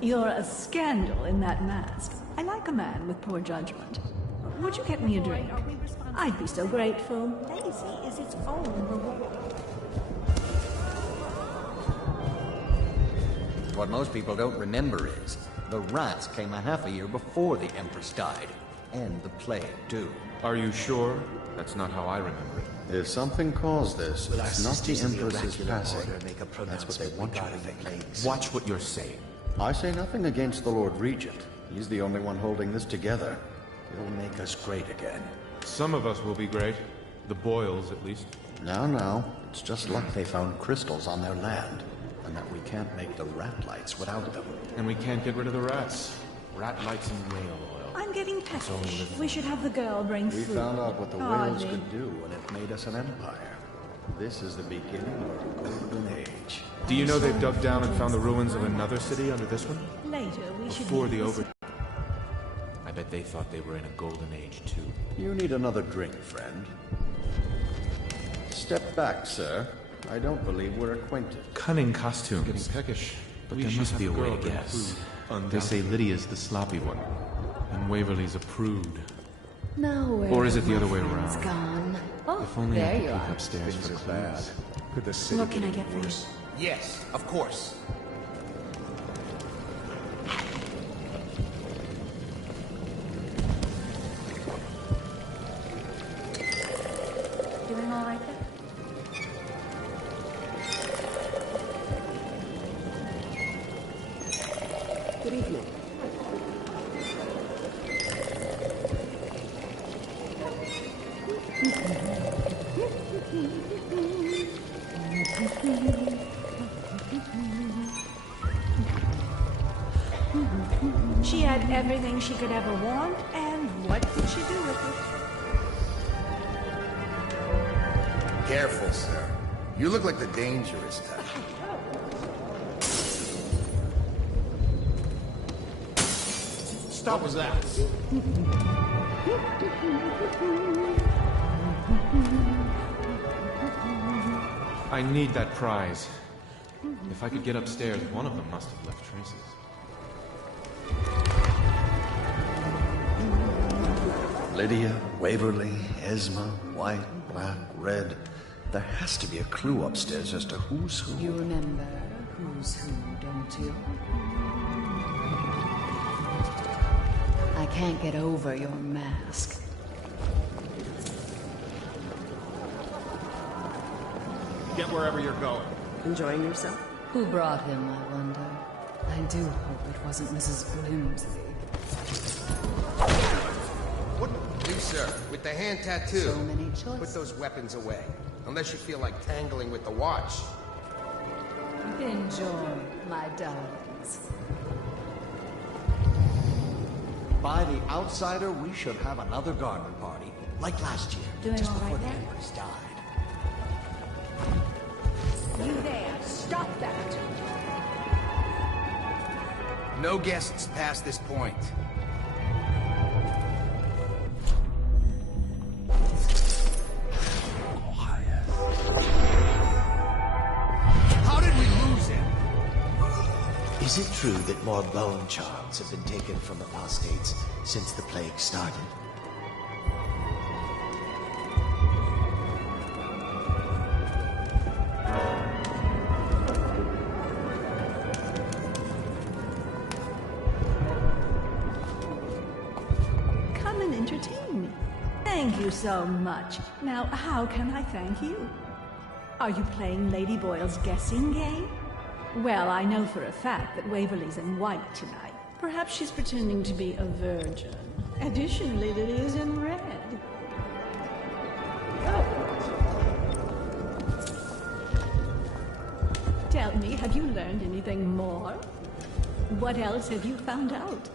You're a scandal in that mask. I like a man with poor judgment. Would you get me a drink? I'd be so grateful. Lazy is its own reward. What most people don't remember is, the rats came a half a year before the Empress died. And the plague, too. Are you sure? That's not how I remember it. If something caused this, it's not the Empress's passing. That's what they want you to think. Watch what you're saying. I say nothing against the Lord Regent. He's the only one holding this together. He'll make us great again. Some of us will be great. The Boyles, at least. Now. It's just luck they found crystals on their land. And that we can't make the rat lights without them. And we can't get rid of the rats. Rat lights and whale oil. I'm getting peckish. We should have the girl bring We food. found out what the Hardly. whales could do when it made us an empire. This is the beginning of a golden age. Do you know they've dug down and found the ruins of another city under this one? Later, we should Before meet the this- over... I bet they thought they were in a golden age, too. You need another drink, friend. Step back, sir. I don't believe we're acquainted. Cunning costumes. Getting peckish. But there must be a way to guess. They say Lydia's the sloppy one, and Waverly's a prude. No, Or is it the other way around? It's gone. Oh, If only I there could you peek are. upstairs for clues. Could the city What can get I get for you? worse? Yes, of course. Doing all right there? Good evening. She had everything she could ever want, and what did she do with it? Careful, sir. You look like the dangerous type. Stop was that? I need that prize. If I could get upstairs, one of them must have left traces. Lydia, Waverly, Esma, white, black, red. There has to be a clue upstairs as to who's who. You remember who's who, don't you? I can't get over your mask. Get wherever you're going. Enjoying yourself? Who brought him, I wonder? I do hope it wasn't Mrs. Grimsley. Please, sir, with the hand tattoo. So many choices. Put those weapons away. Unless you feel like tangling with the watch. Enjoy, my darlings. By the outsider, we should have another garden party. Like last year, Doing just all before right the there? Empress died. You there, stop that! No guests past this point. How did we lose him? Is it true that more bone charms have been taken from apostates since the plague started? Come and entertain me. Thank you so much. Now, how can I thank you? Are you playing Lady Boyle's guessing game? Well, I know for a fact that Waverly's in white tonight. Perhaps she's pretending to be a virgin. Additionally, Lydia's in red. Tell me, have you learned anything more? What else have you found out?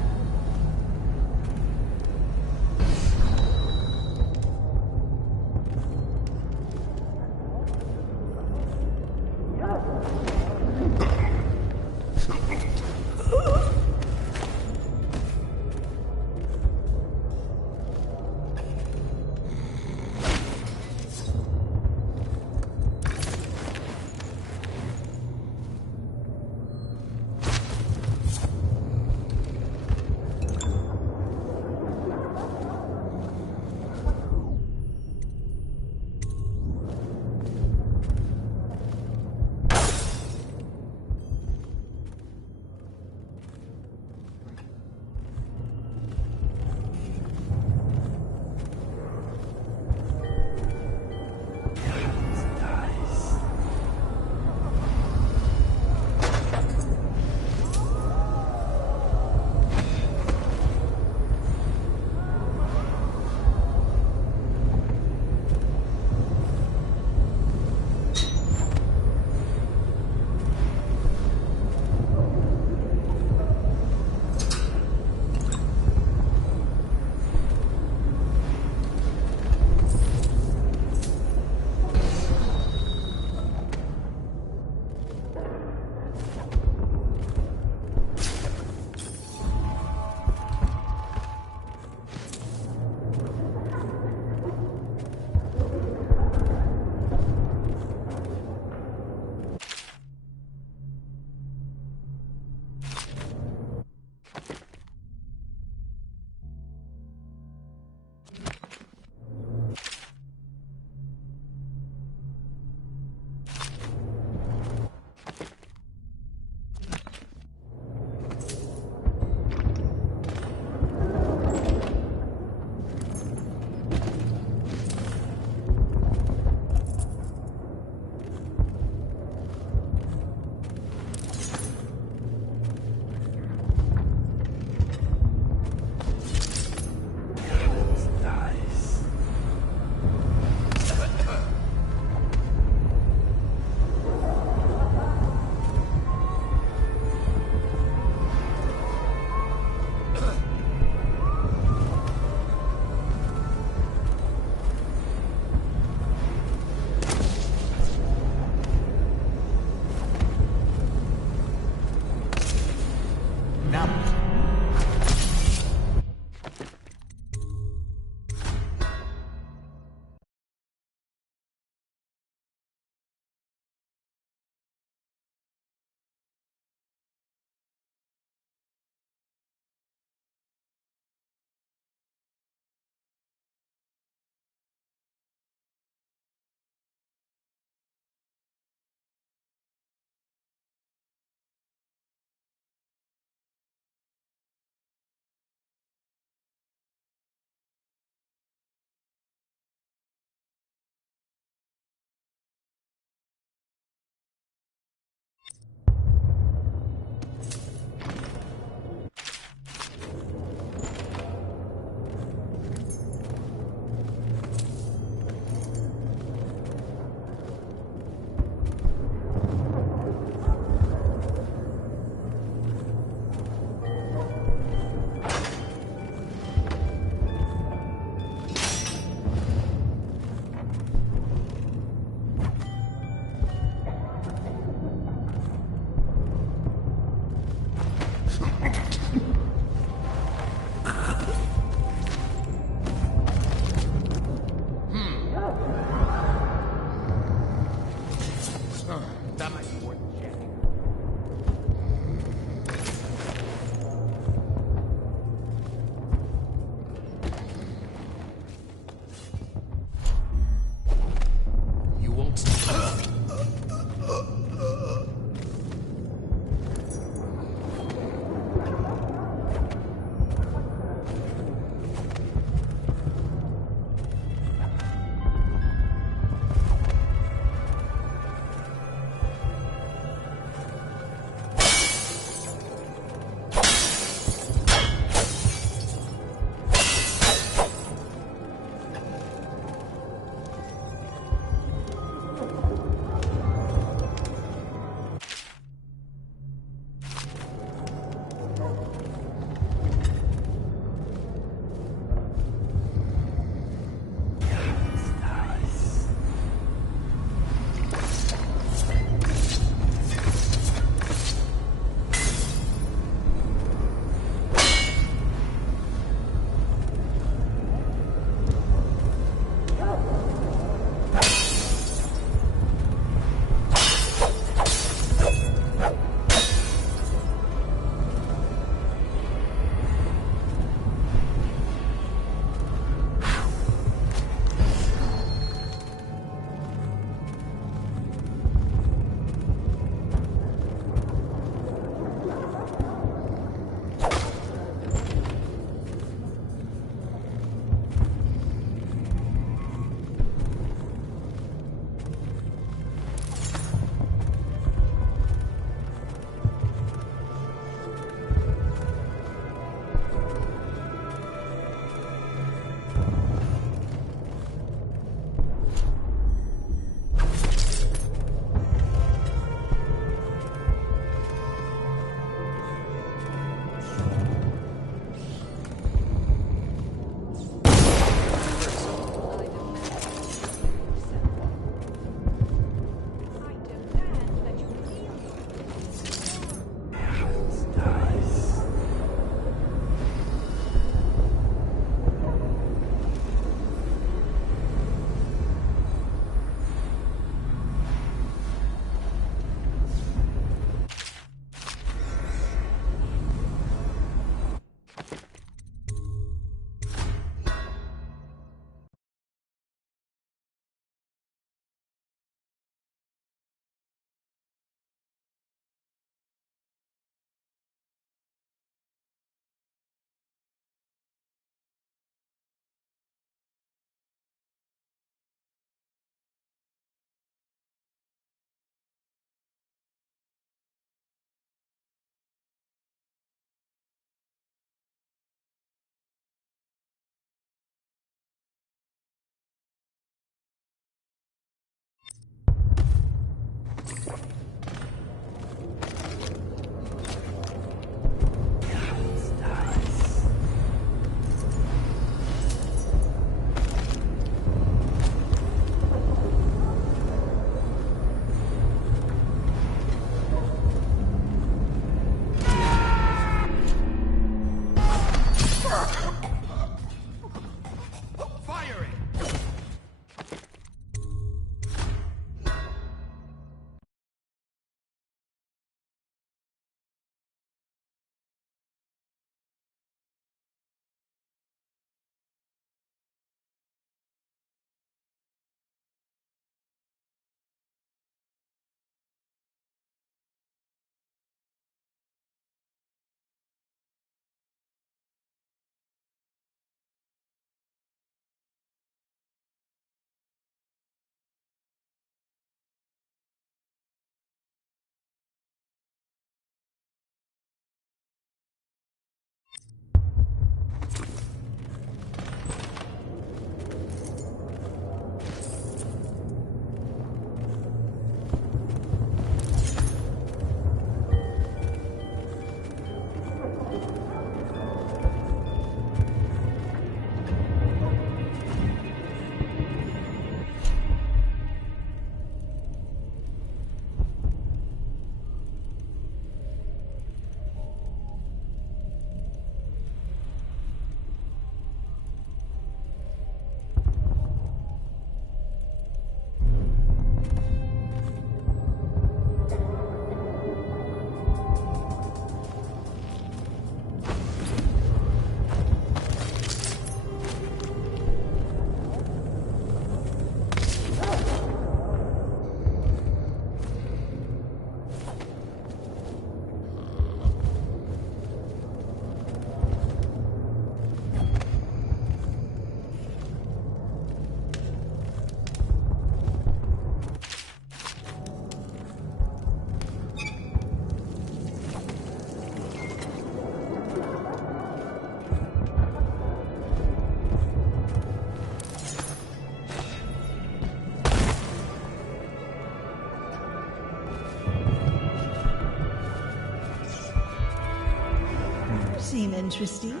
seem interesting.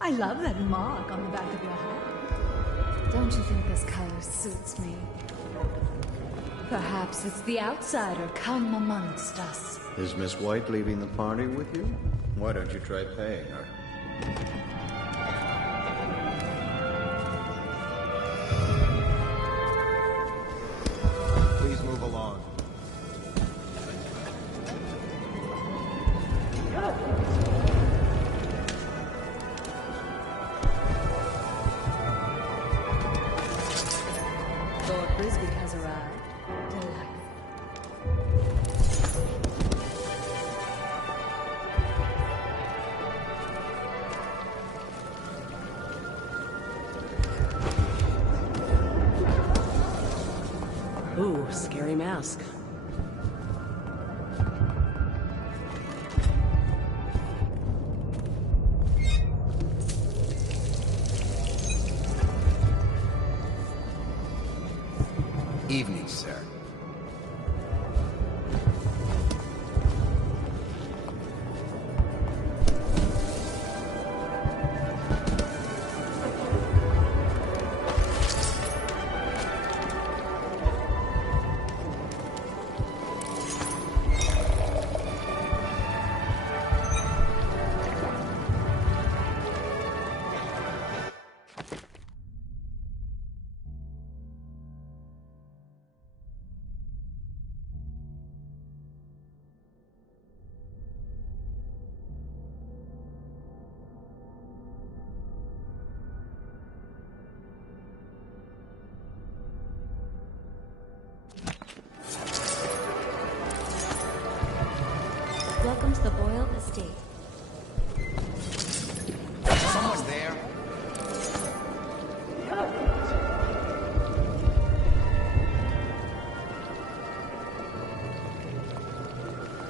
I love that mark on the back of your hat. Don't you think this color suits me? Perhaps it's the outsider come amongst us. Is Miss White leaving the party with you? Why don't you try paying her? Please move along. Lord Brisby has arrived. Delightful. Ooh, scary mask. Evening, sir. Welcome to the Boyle Estate. Someone there?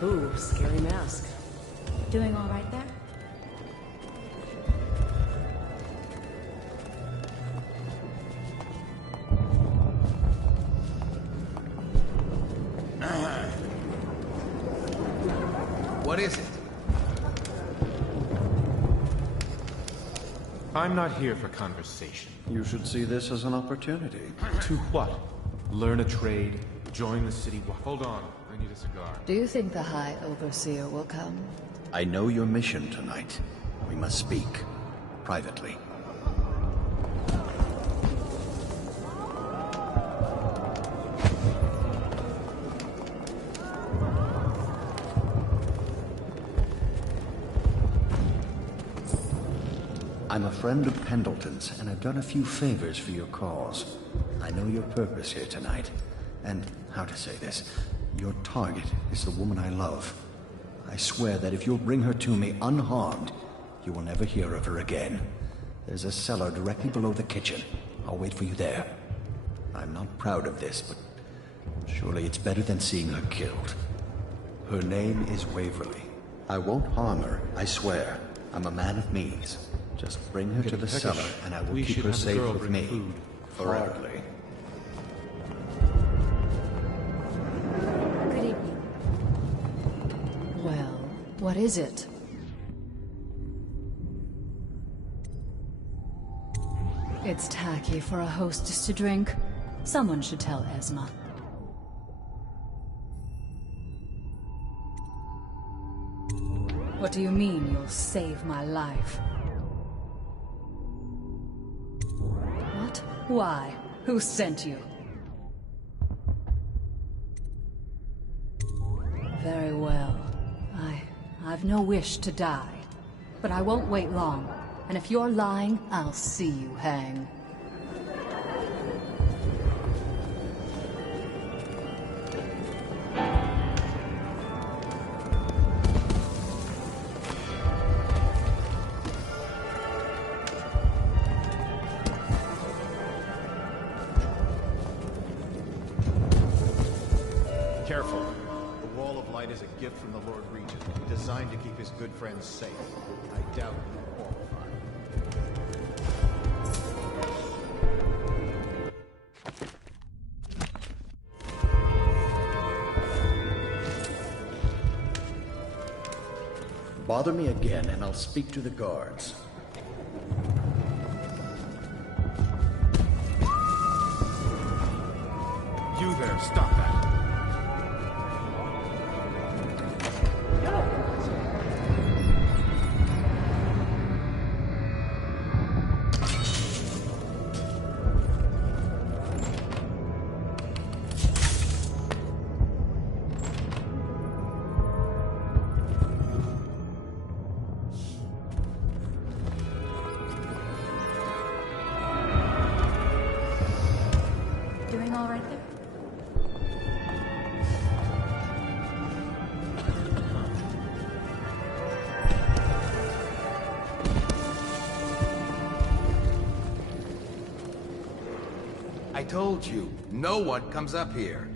Ooh, scary mask. Doing all right there? What is it? I'm not here for conversation. You should see this as an opportunity. To what? Learn a trade? Join the city? Hold on, I need a cigar. Do you think the High Overseer will come? I know your mission tonight. We must speak. Privately. I'm a friend of Pendleton's, and I've done a few favors for your cause. I know your purpose here tonight, and how to say this, your target is the woman I love. I swear that if you'll bring her to me unharmed, you will never hear of her again. There's a cellar directly below the kitchen. I'll wait for you there. I'm not proud of this, but surely it's better than seeing her killed. Her name is Waverly. I won't harm her, I swear. I'm a man of means. Just bring her to the cellar, and I will keep her safe with me. Forever. Good evening. Well, what is it? It's tacky for a hostess to drink. Someone should tell Esma. What do you mean you'll save my life? What? Why? Who sent you? Very well. I've no wish to die. But I won't wait long. And if you're lying, I'll see you hang. Careful. The Wall of Light is a gift from the Lord Regent, designed to keep his good friends safe. I doubt you qualify. Bother me again, and I'll speak to the guards. You there, stop that. Doing all right there? I told you, no one comes up here.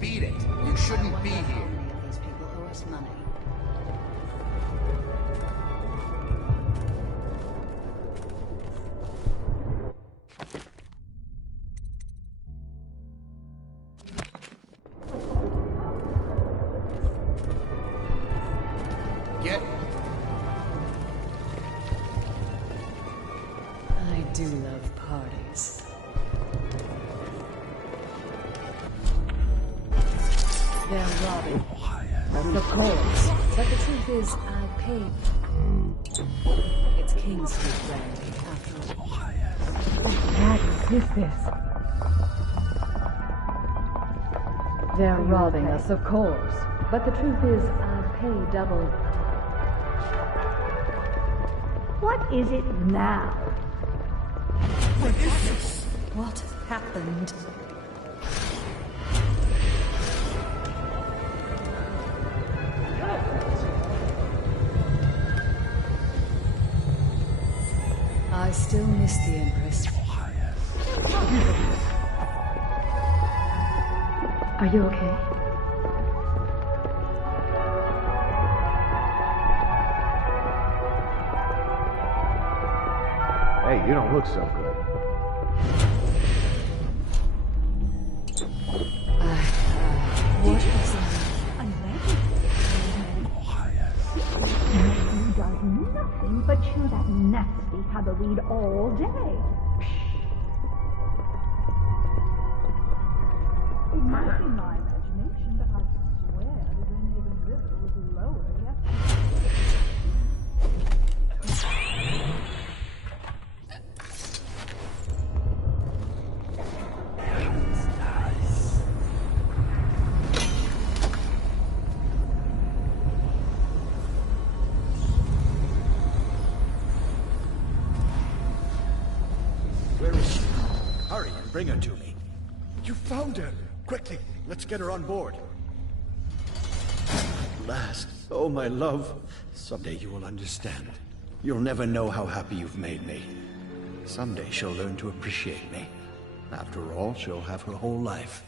Beat it. You shouldn't be here. These people owe us money. Get... I do love parties. They're robbing the courts. But the truth is, I paid. It's King Street Brandy, after all. What madness is this? They're robbing us, of course. But the truth is, I pay double. What is it now? What is this? What happened? I still miss the Empress. Are you okay? Hey, you don't look so good. What is a legend? Does nothing but chew that nasty weed all day. It might be my imagination, but I swear the Greenhaven River was lower yesterday. Where is she? Hurry and bring her to me. You found her! Quickly, let's get her on board. At last. Oh, my love. Someday you will understand. You'll never know how happy you've made me. Someday she'll learn to appreciate me. After all, she'll have her whole life.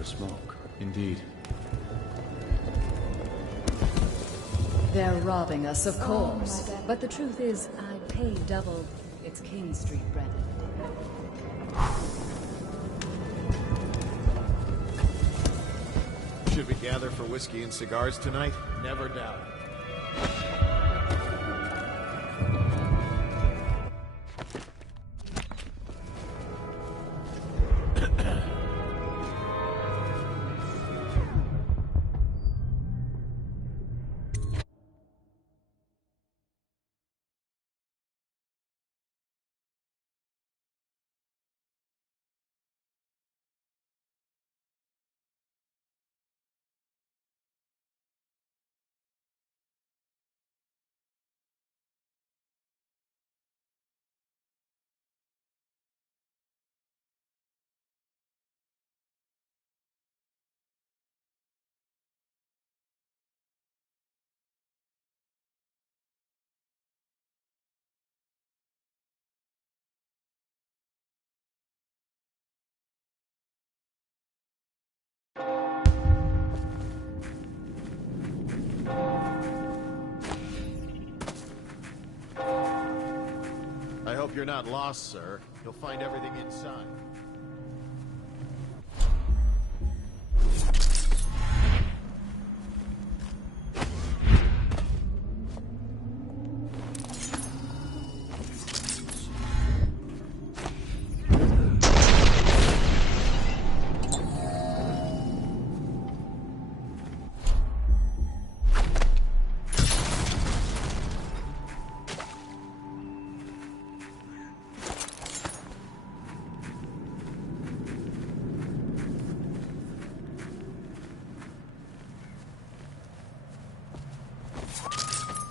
a smoke. Indeed. They're robbing us, of course. But the truth is, I'd pay double. It's King Street bread. Should we gather for whiskey and cigars tonight? Never doubt it. I hope you're not lost, sir. You'll find everything inside.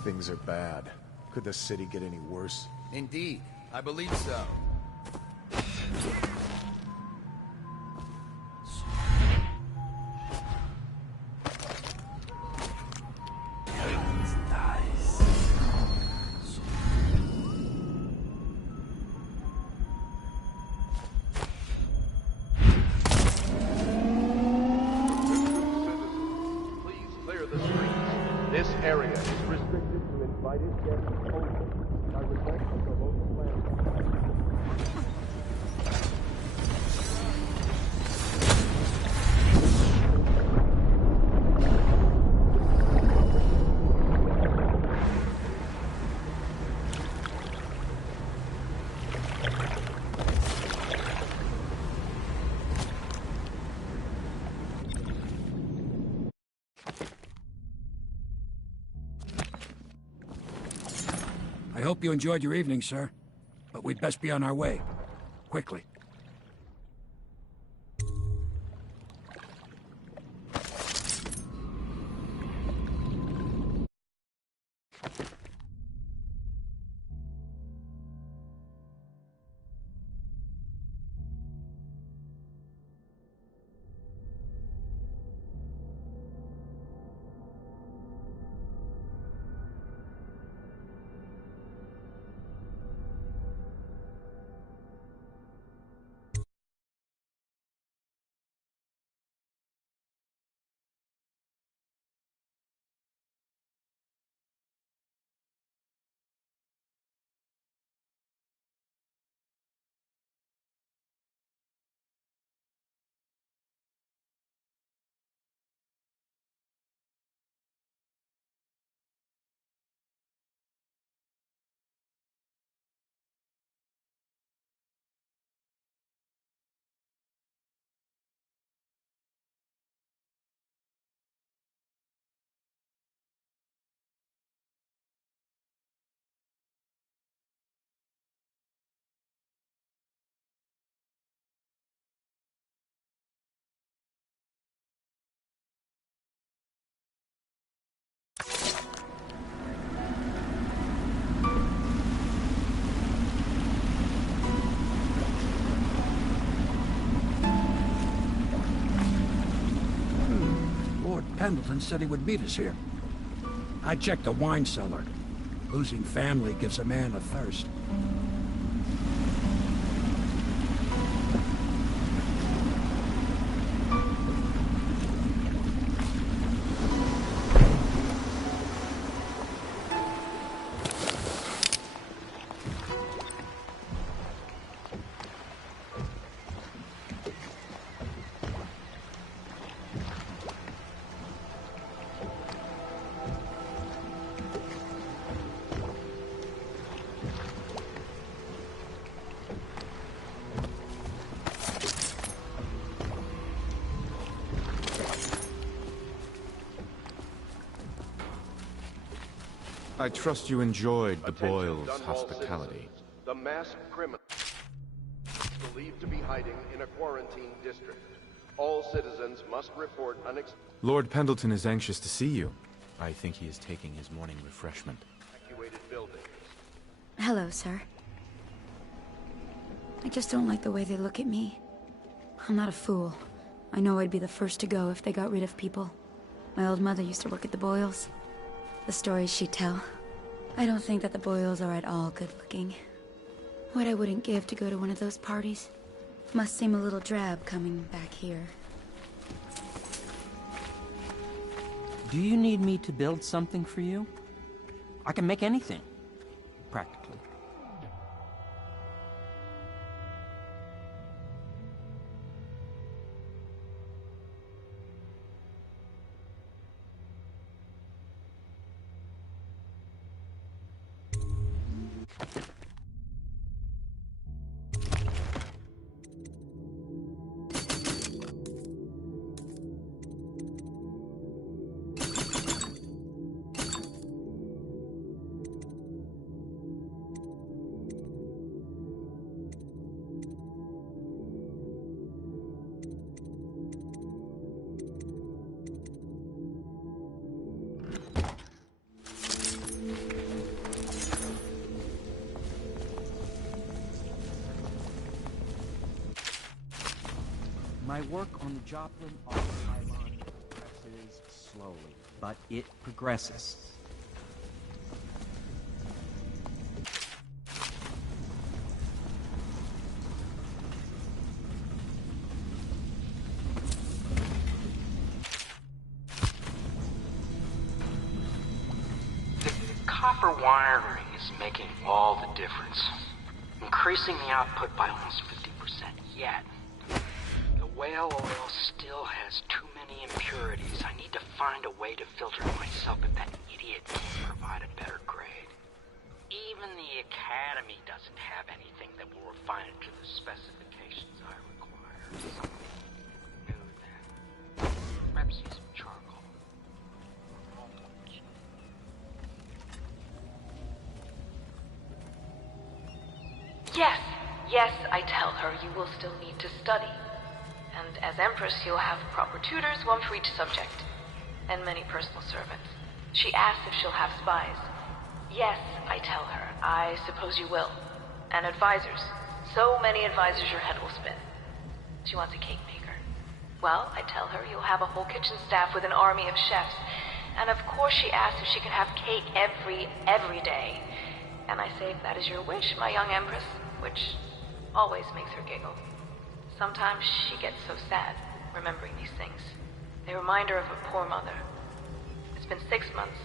Things are bad. Could the city get any worse? Indeed. I believe so. This area is restricted to invited guests only. By request of the local landlord. I hope you enjoyed your evening, sir. But we'd best be on our way. Quickly. Pendleton said he would meet us here. I checked the wine cellar. Losing family gives a man a thirst. I trust you enjoyed the Attention, Boyle's Dunwall hospitality. citizens. The masked criminal believed to be hiding in a quarantine district. All citizens must report Lord Pendleton is anxious to see you. I think he is taking his morning refreshment. evacuated buildings. Hello, sir. I just don't like the way they look at me. I'm not a fool. I know I'd be the first to go if they got rid of people. My old mother used to work at the Boyles. The stories she'd tell. I don't think that the Boyles are at all good-looking. What I wouldn't give to go to one of those parties. Must seem a little drab coming back here. Do you need me to build something for you? I can make anything, practically. My work on the Joplin Auto Pylon progresses slowly, but it progresses. The copper wiring is making all the difference, increasing the output by almost 50%. Yet, the whale oil still has too many impurities. I need to find a way to filter it myself if that idiot can't provide a better grade. Even the Academy doesn't have anything that will refine it to the specifications I require. Something new then. Perhaps use some charcoal. Yes, I tell her you will still need to study. And as Empress, you'll have proper tutors, one for each subject. And many personal servants. She asks if she'll have spies. Yes, I tell her. I suppose you will. And advisors. So many advisors your head will spin. She wants a cake maker. Well, I tell her you'll have a whole kitchen staff with an army of chefs. And of course she asks if she can have cake every day. And I say if that is your wish, my young Empress, which always makes her giggle. Sometimes she gets so sad, remembering these things. They remind her of her poor mother. It's been 6 months,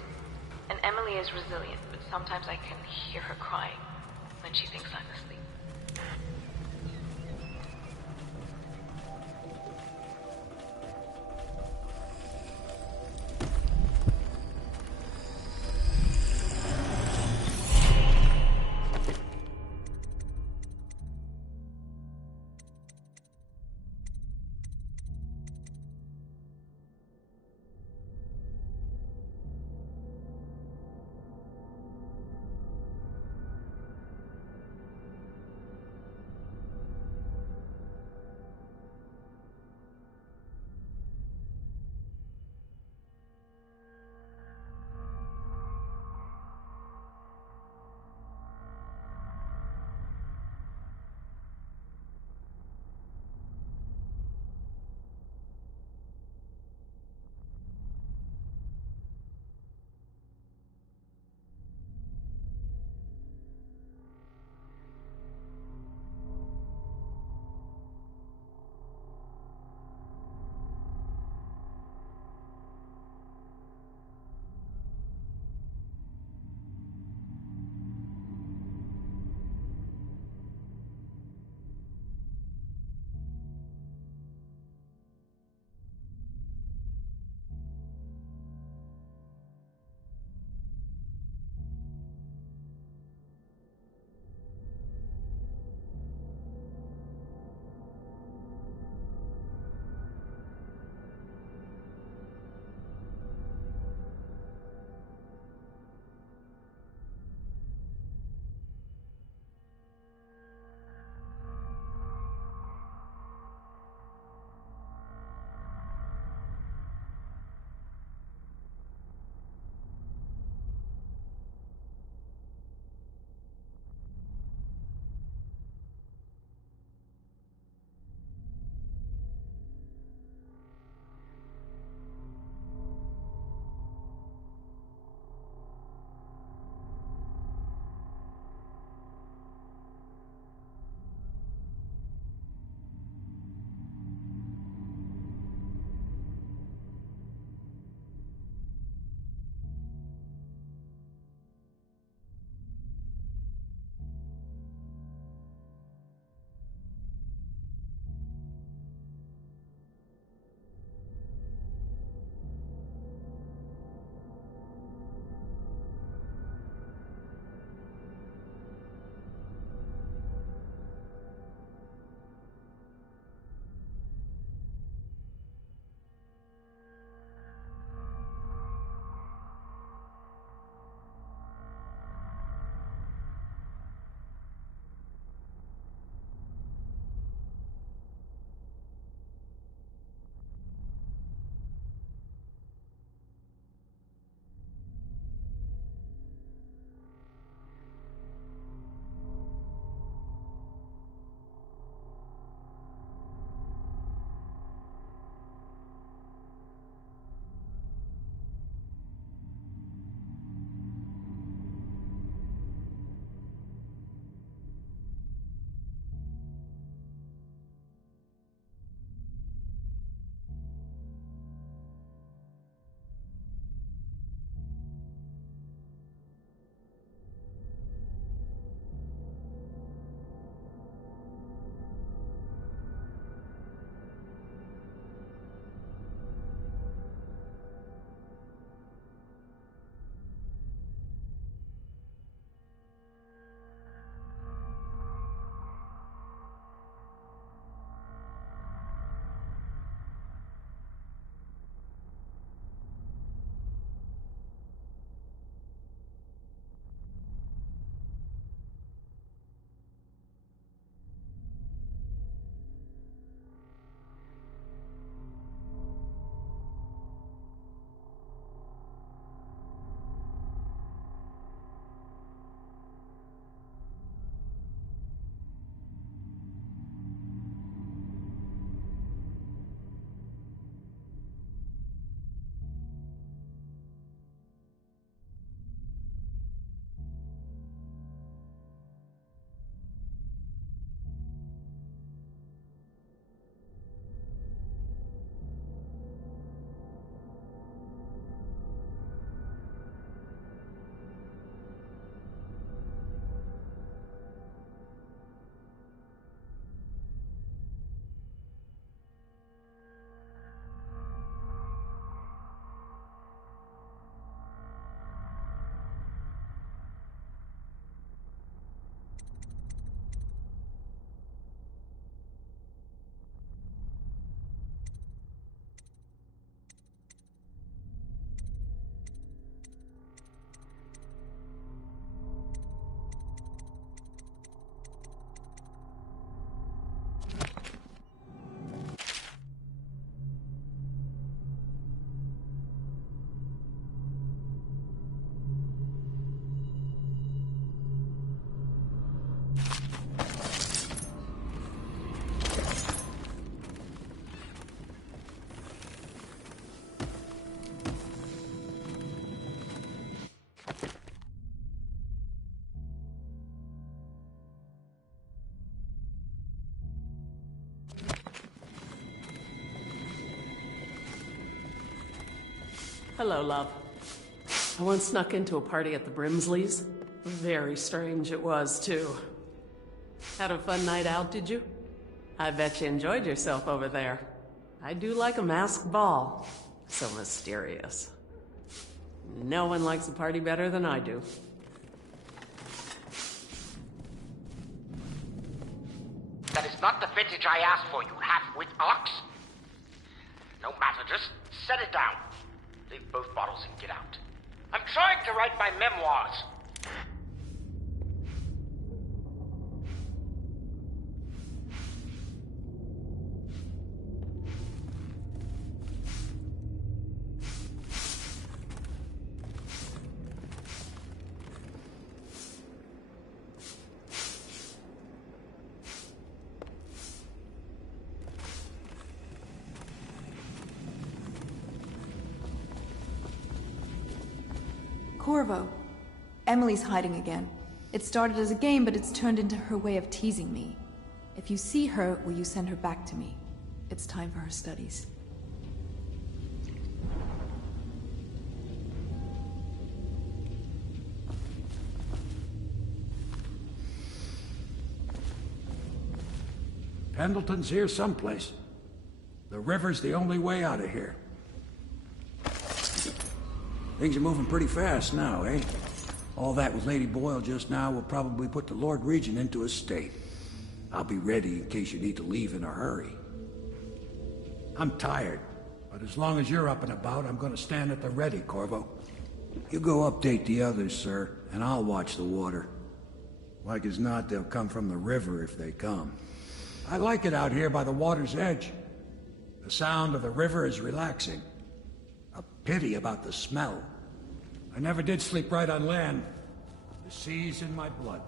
and Emily is resilient, but sometimes I can hear her crying when she thinks I'm asleep. Hello, love. I once snuck into a party at the Brimsleys. Very strange it was, too. Had a fun night out, did you? I bet you enjoyed yourself over there. I do like a masked ball. So mysterious. No one likes a party better than I do. That is not the vintage I asked for, you half-wit ox. No matter, just set it down. Leave both bottles and get out. I'm trying to write my memoirs. Corvo. Emily's hiding again. It started as a game, but it's turned into her way of teasing me. If you see her, will you send her back to me? It's time for her studies. Pendleton's here someplace. The river's the only way out of here. Things are moving pretty fast now, eh? All that with Lady Boyle just now will probably put the Lord Regent into a state. I'll be ready in case you need to leave in a hurry. I'm tired, but as long as you're up and about, I'm gonna stand at the ready, Corvo. You go update the others, sir, and I'll watch the water. Like as not, they'll come from the river if they come. I like it out here by the water's edge. The sound of the river is relaxing. A pity about the smell. I never did sleep right on land. The sea's in my blood.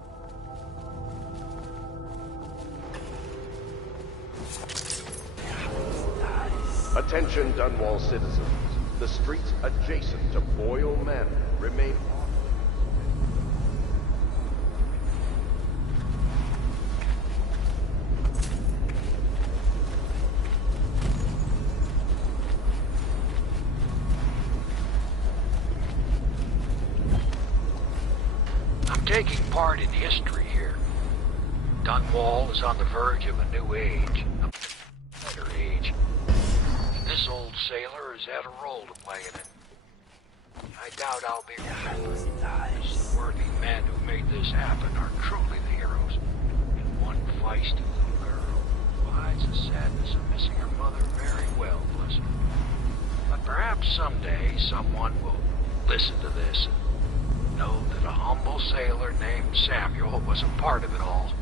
Attention Dunwall citizens. The streets adjacent to Boyle Manor remain off. Taking part in history here. Dunwall is on the verge of a new age. A better age. And this old sailor has had a role to play in it. I doubt I'll be remembered. The worthy men who made this happen are truly the heroes. And one feisty little girl who hides the sadness of missing her mother very well, bless her. But perhaps someday someone will listen to this and know that a humble sailor named Samuel was a part of it all.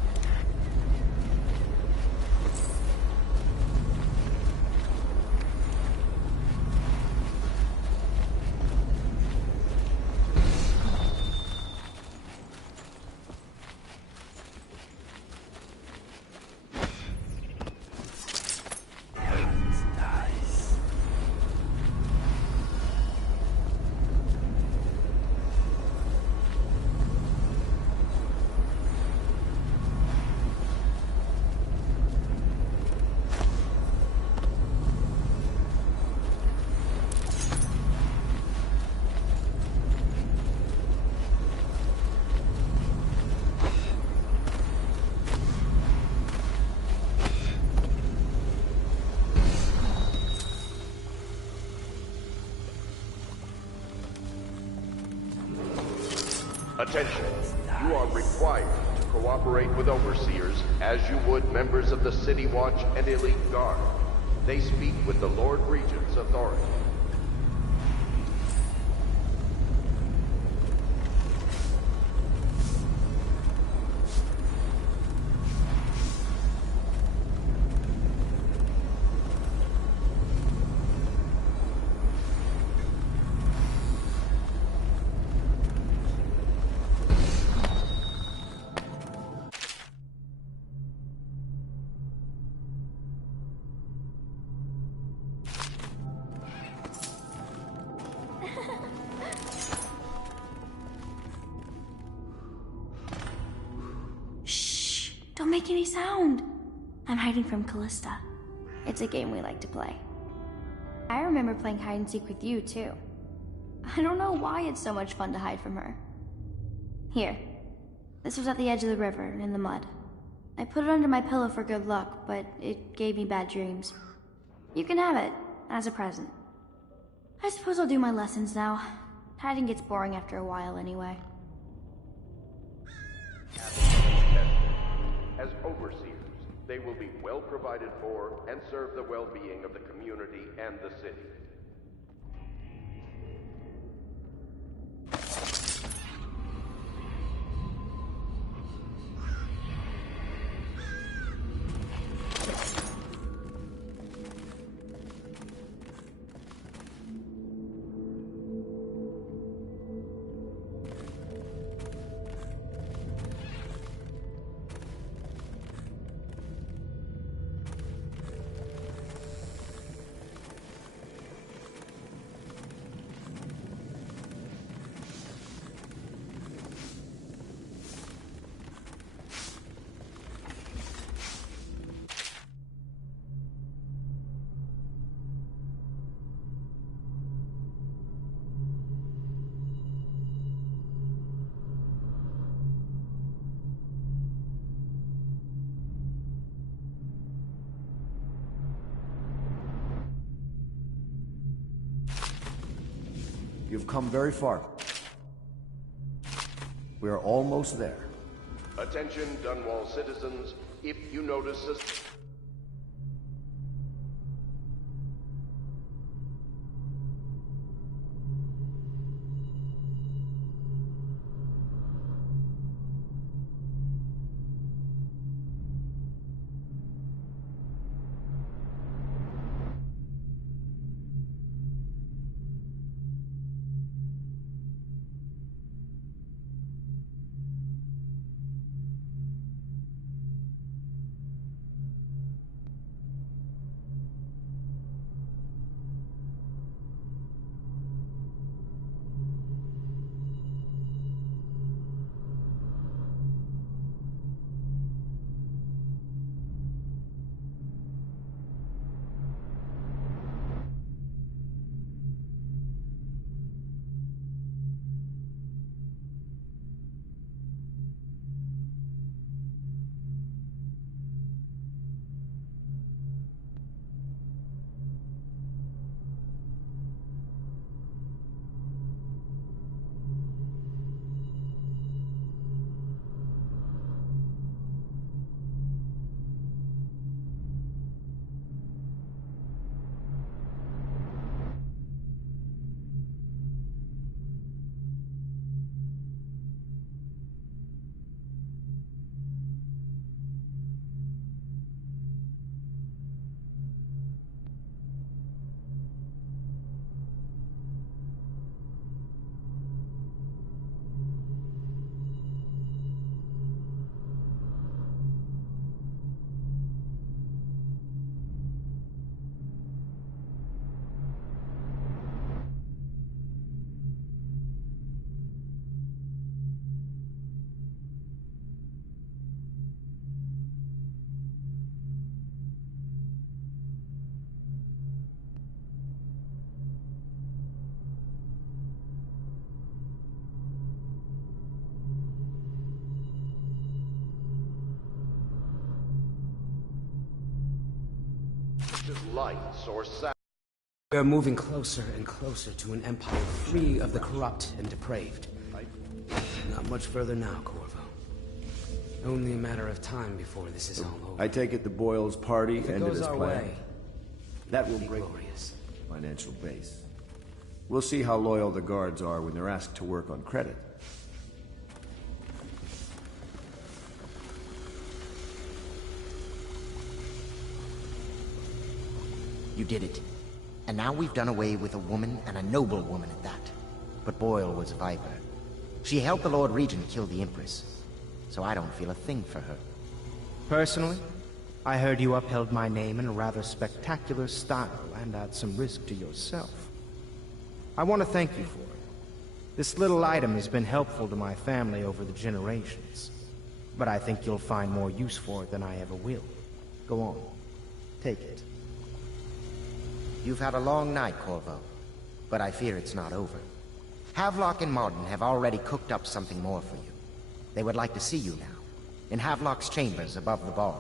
Attention. You are required to cooperate with overseers as you would members of the City Watch and Elite Guard. They speak with the Lord Regent's authority. Don't make any sound. I'm hiding from Callista. It's a game we like to play. I remember playing hide and seek with you, too. I don't know why it's so much fun to hide from her. Here. This was at the edge of the river, in the mud. I put it under my pillow for good luck, but it gave me bad dreams. You can have it, as a present. I suppose I'll do my lessons now. Hiding gets boring after a while anyway. As overseers, they will be well provided for and serve the well-being of the community and the city. You've come very far. We are almost there. Attention, Dunwall citizens. If you notice a... light source sound. We are moving closer and closer to an empire free of the corrupt and depraved. Not much further now, Corvo. Only a matter of time before this is all over. I take it the Boyle's party ended its plan. Way, that will break glorious. Financial base. We'll see how loyal the guards are when they're asked to work on credit. You did it. And now we've done away with a woman, and a noble woman at that. But Boyle was a viper. She helped the Lord Regent kill the Empress. So I don't feel a thing for her. Personally, I heard you upheld my name in a rather spectacular style and at some risk to yourself. I want to thank you for it. This little item has been helpful to my family over the generations. But I think you'll find more use for it than I ever will. Go on. Take it. You've had a long night, Corvo. But I fear it's not over. Havelock and Martin have already cooked up something more for you. They would like to see you now, in Havelock's chambers above the bar.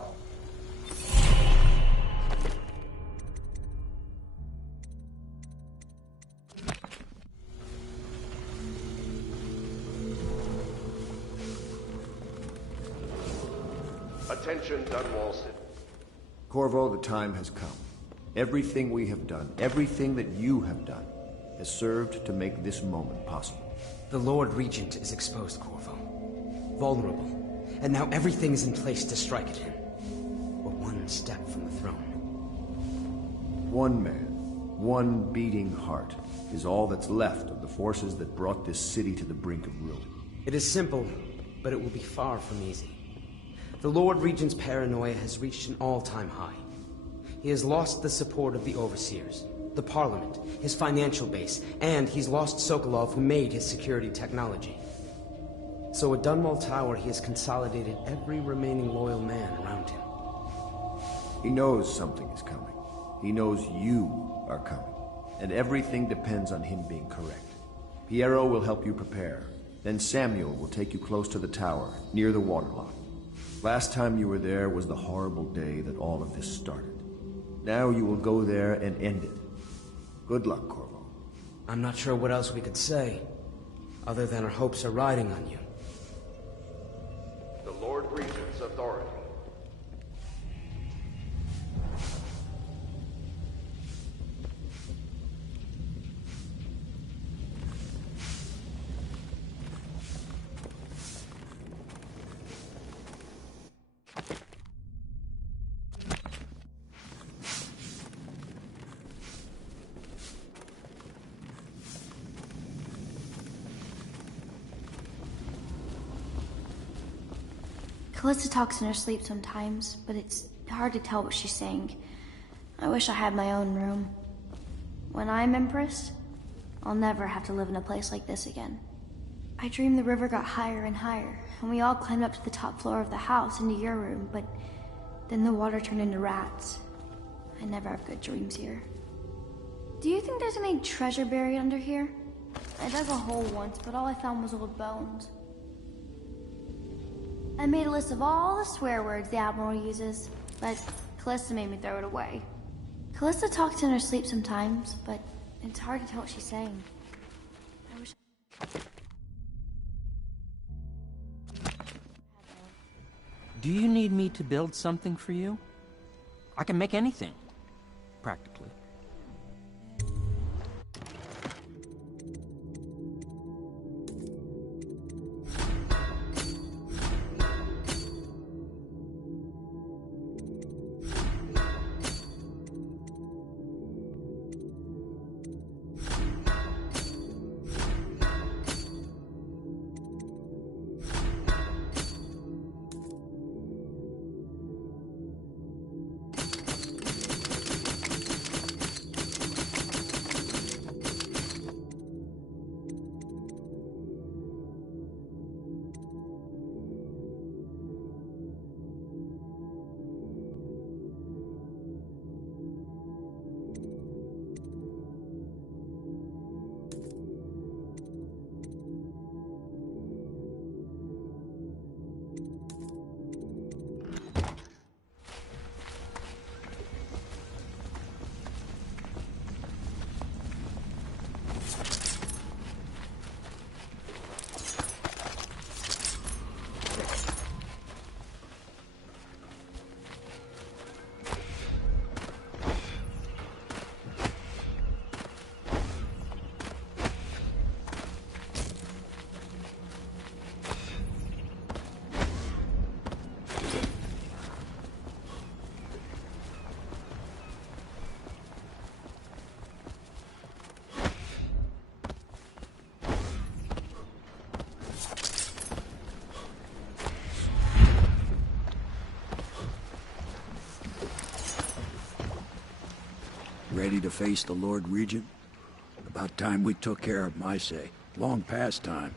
Attention, Dunwalston. Corvo, the time has come. Everything we have done, everything that you have done, has served to make this moment possible. The Lord Regent is exposed, Corvo. Vulnerable. And now everything is in place to strike at him. We're one step from the throne. One man, one beating heart, is all that's left of the forces that brought this city to the brink of ruin. It is simple, but it will be far from easy. The Lord Regent's paranoia has reached an all-time high. He has lost the support of the Overseers, the Parliament, his financial base, and he's lost Sokolov, who made his security technology. So at Dunwall Tower, he has consolidated every remaining loyal man around him. He knows something is coming. He knows you are coming. And everything depends on him being correct. Piero will help you prepare. Then Samuel will take you close to the tower, near the waterlock. Last time you were there was the horrible day that all of this started. Now you will go there and end it. Good luck, Corvo. I'm not sure what else we could say, other than our hopes are riding on you. The Lord Regent's authority. Callista talks in her sleep sometimes, but it's hard to tell what she's saying. I wish I had my own room. When I'm Empress, I'll never have to live in a place like this again. I dreamed the river got higher and higher, and we all climbed up to the top floor of the house into your room, but then the water turned into rats. I never have good dreams here. Do you think there's any treasure buried under here? I dug a hole once, but all I found was old bones. I made a list of all the swear words the Admiral uses, but Callista made me throw it away. Callista talks in her sleep sometimes, but it's hard to tell what she's saying. I wish... Do you need me to build something for you? I can make anything, practically. Ready to face the Lord Regent? About time we took care of my say. Long past time.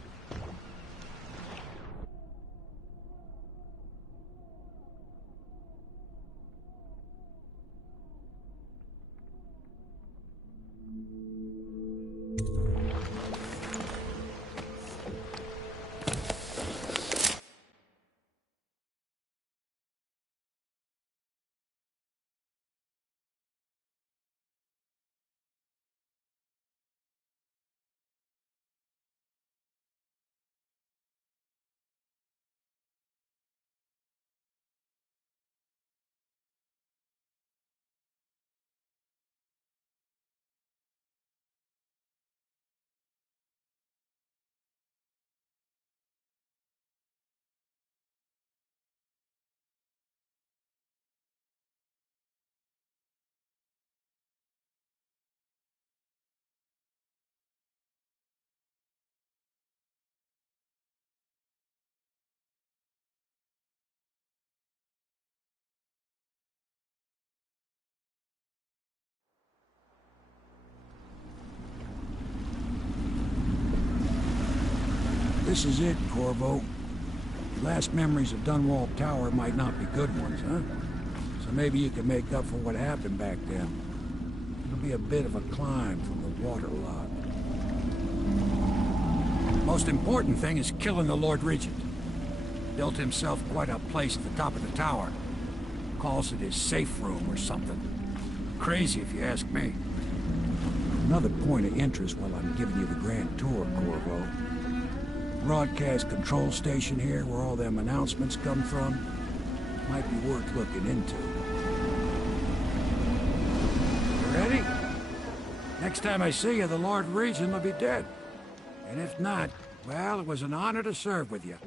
This is it, Corvo. Your last memories of Dunwall Tower might not be good ones, huh? So maybe you can make up for what happened back then. It'll be a bit of a climb from the waterlogged. Most important thing is killing the Lord Regent. Built himself quite a place at the top of the tower. Calls it his safe room or something. Crazy if you ask me. Another point of interest while I'm giving you the grand tour, Corvo. Broadcast control station here where all them announcements come from. Might be worth looking into. You ready? Next time I see you, the Lord Regent will be dead. And if not, well, it was an honor to serve with you.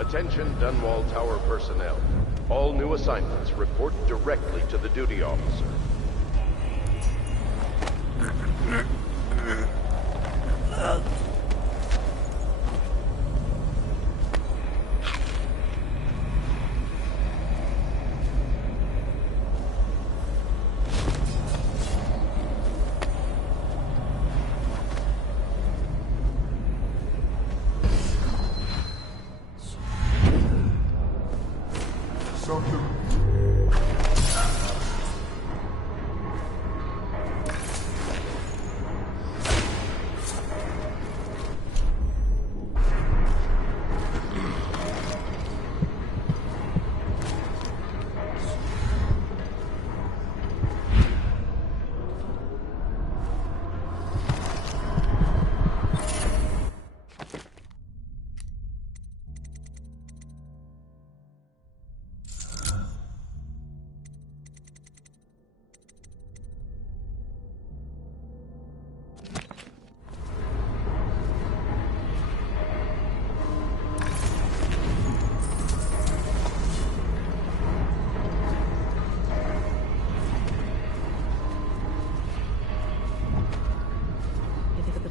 Attention Dunwall Tower personnel. All new assignments report directly to the duty officer.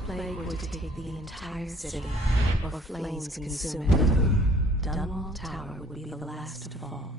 Plague were to take the entire city, or flames consume it, Dunwall Tower would be the last to fall.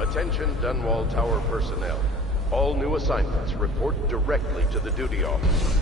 Attention Dunwall Tower personnel. All new assignments report directly to the duty officer.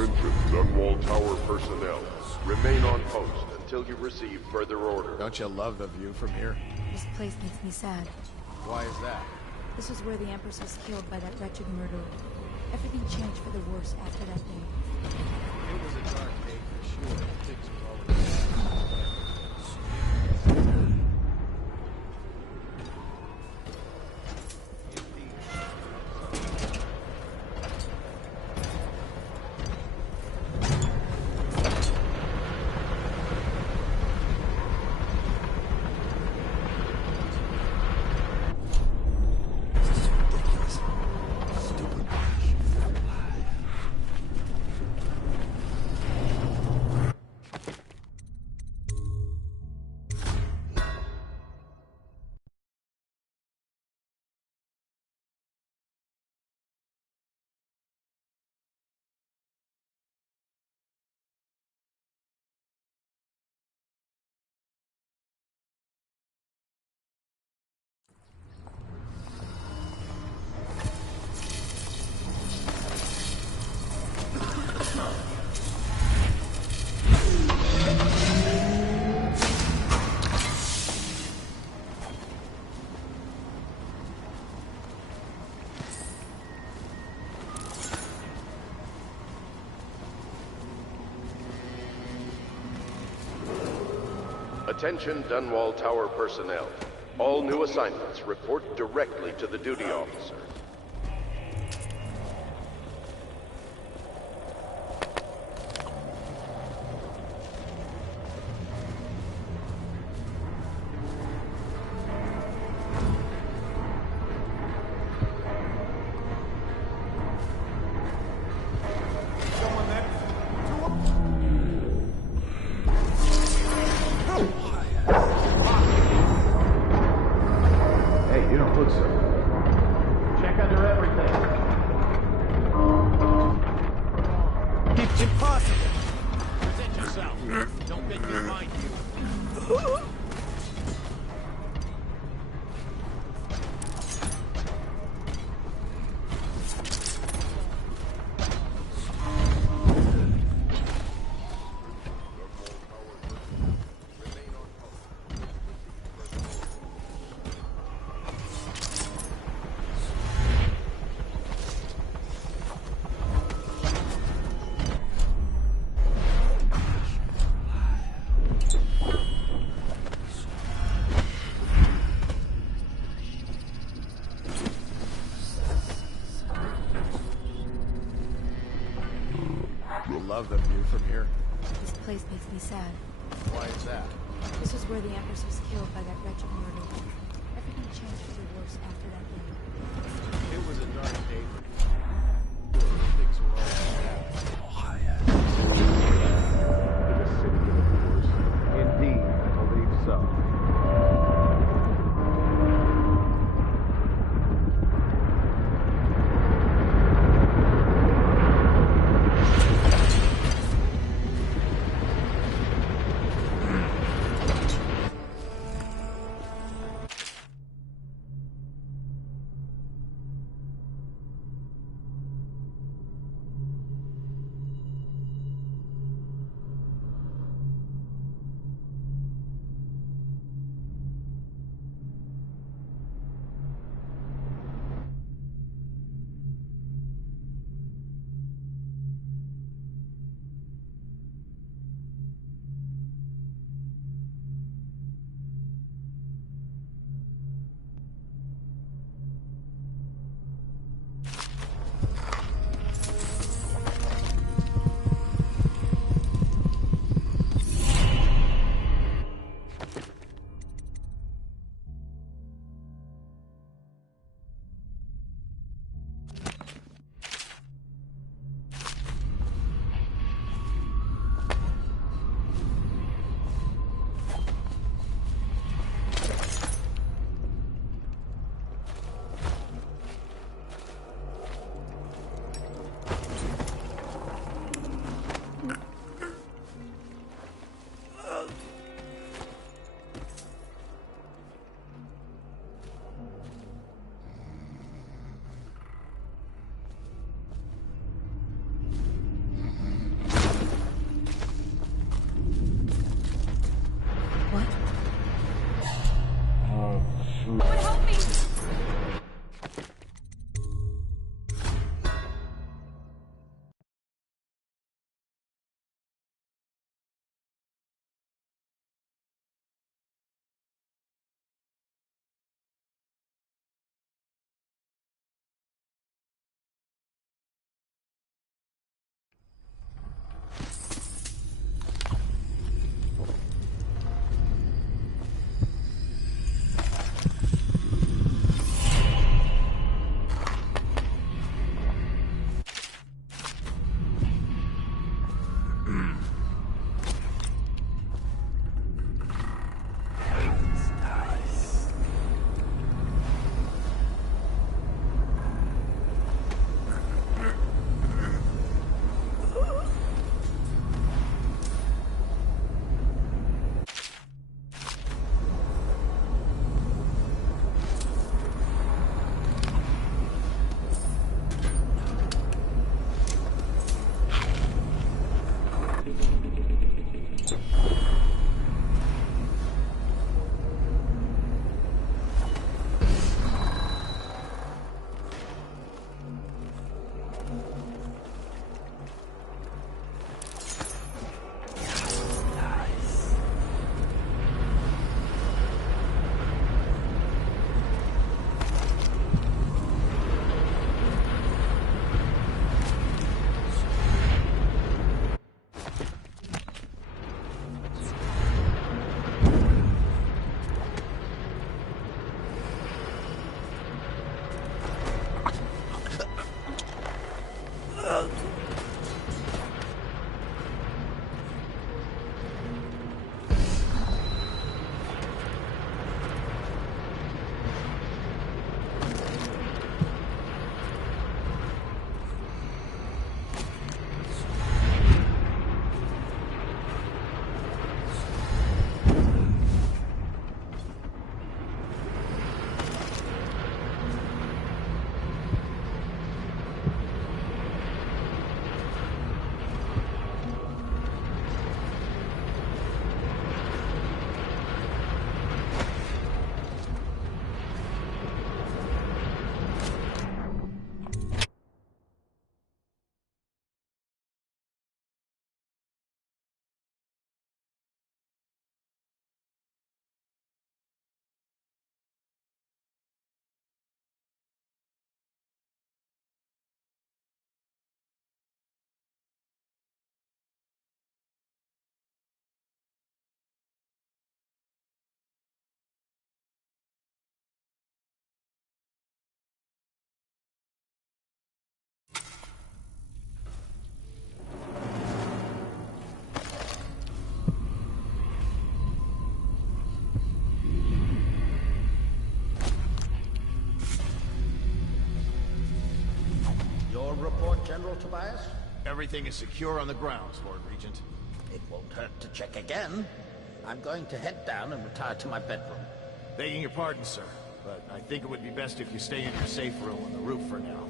Attention, Dunwall Tower personnel. Remain on post until you receive further order. Don't you love the view from here? This place makes me sad. Why is that? This was where the Empress was killed by that wretched murderer. Everything changed for the worse after that day. It was a dark day for sure. Things were always bad. Attention Dunwall Tower personnel. All new assignments report directly to the duty officer. Hey, you don't look so. Check under everything. Impossible! Present yourself. Don't make me find you. Love the view from here. This place makes me sad. Why is that? This was where the Empress was killed by that wretched murderer. Everything changed for the worse after that day. It was a dark day for sure. Things were always bad. The city of yours. Indeed, I believe so. Tobias? Everything is secure on the grounds, Lord Regent. It won't hurt to check again. I'm going to head down and retire to my bedroom. Begging your pardon, sir, but I think it would be best if you stay in your safe room on the roof for now.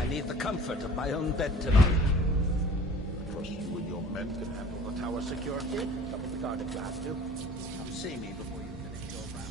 I need the comfort of my own bed tonight. I trust you and your men can handle the tower security. Double the guard if you have to. Come see me before you finish your round.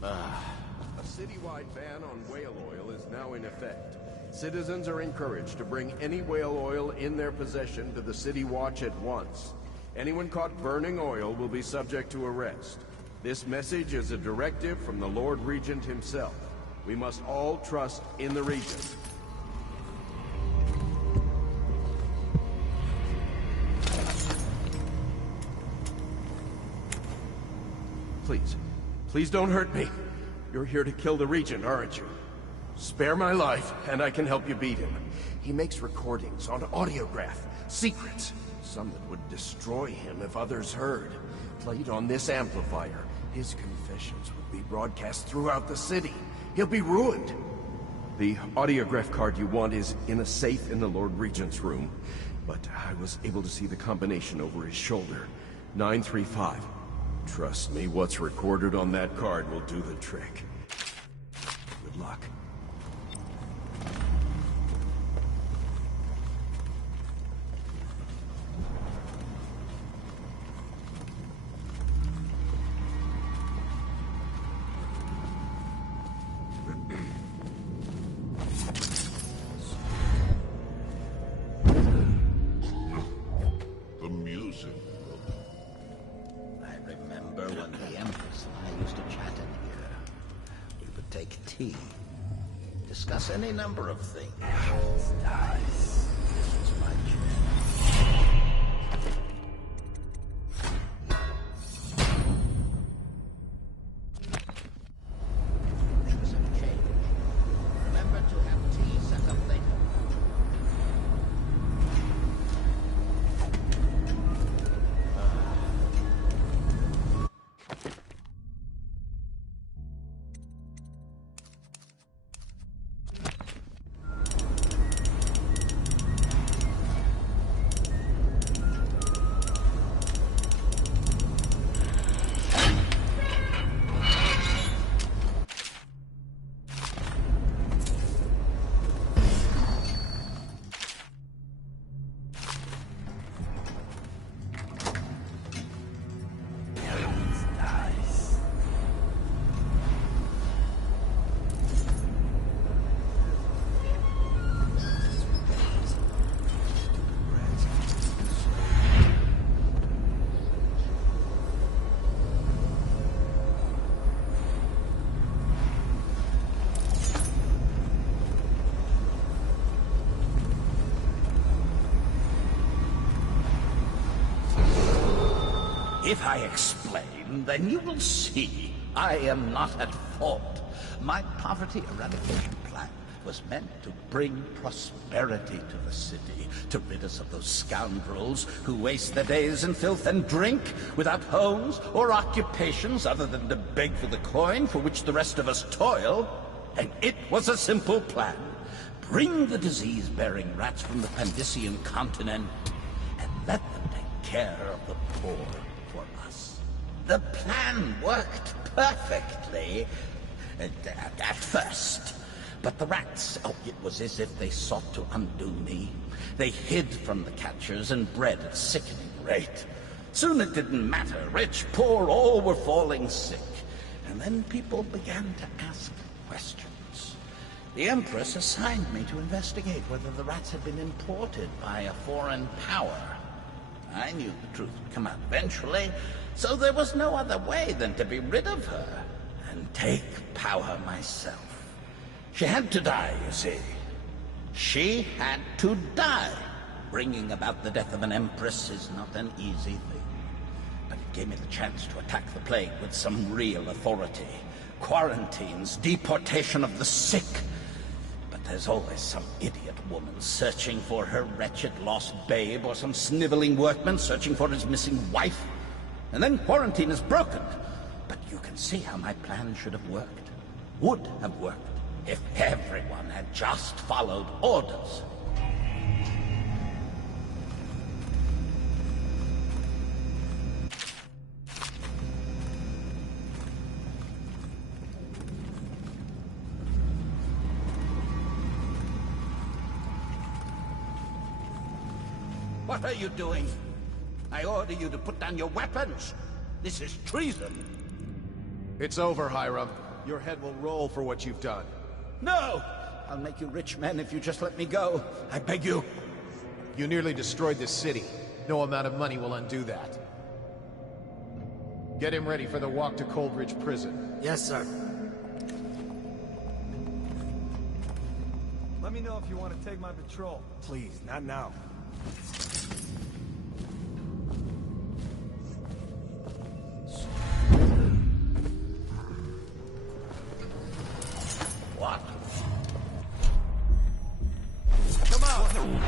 A citywide ban on whale oil is now in effect. Citizens are encouraged to bring any whale oil in their possession to the City Watch at once. Anyone caught burning oil will be subject to arrest. This message is a directive from the Lord Regent himself. We must all trust in the Regent. Please don't hurt me. You're here to kill the Regent, aren't you? Spare my life, and I can help you beat him. He makes recordings on audiograph, secrets. Some that would destroy him if others heard. Played on this amplifier, his confessions would be broadcast throughout the city. He'll be ruined. The audiograph card you want is in a safe in the Lord Regent's room. But I was able to see the combination over his shoulder. 935. Trust me, what's recorded on that card will do the trick. Good luck. The music. I remember when the Empress and I used to chat in here. We would take tea, discuss any number of things. This was my chair. Things have changed. Remember to have tea set up later. If I explain, then you will see I am not at fault. My poverty eradication plan was meant to bring prosperity to the city, to rid us of those scoundrels who waste their days in filth and drink, without homes or occupations other than to beg for the coin for which the rest of us toil. And it was a simple plan. Bring the disease-bearing rats from the Pandician continent and let them take care of the poor for us. The plan worked perfectly at first. But the rats, oh, it was as if they sought to undo me. They hid from the catchers and bred at sickening rate. Soon it didn't matter. Rich, poor, all were falling sick. And then people began to ask questions. The Empress assigned me to investigate whether the rats had been imported by a foreign power. I knew the truth would come out eventually, so there was no other way than to be rid of her and take power myself. She had to die, you see. She had to die. Bringing about the death of an empress is not an easy thing. But it gave me the chance to attack the plague with some real authority. Quarantines, deportation of the sick. But there's always some idiot woman searching for her wretched lost babe, or some sniveling workman searching for his missing wife. And then quarantine is broken. But you can see how my plan should have worked. Would have worked. If everyone had just followed orders. What are you doing? I order you to put down your weapons. This is treason. It's over, Hiram. Your head will roll for what you've done. No! I'll make you rich men if you just let me go. I beg you. You nearly destroyed this city. No amount of money will undo that. Get him ready for the walk to Coldridge Prison. Yes, sir. Let me know if you want to take my patrol. Please, not now. What? Come on!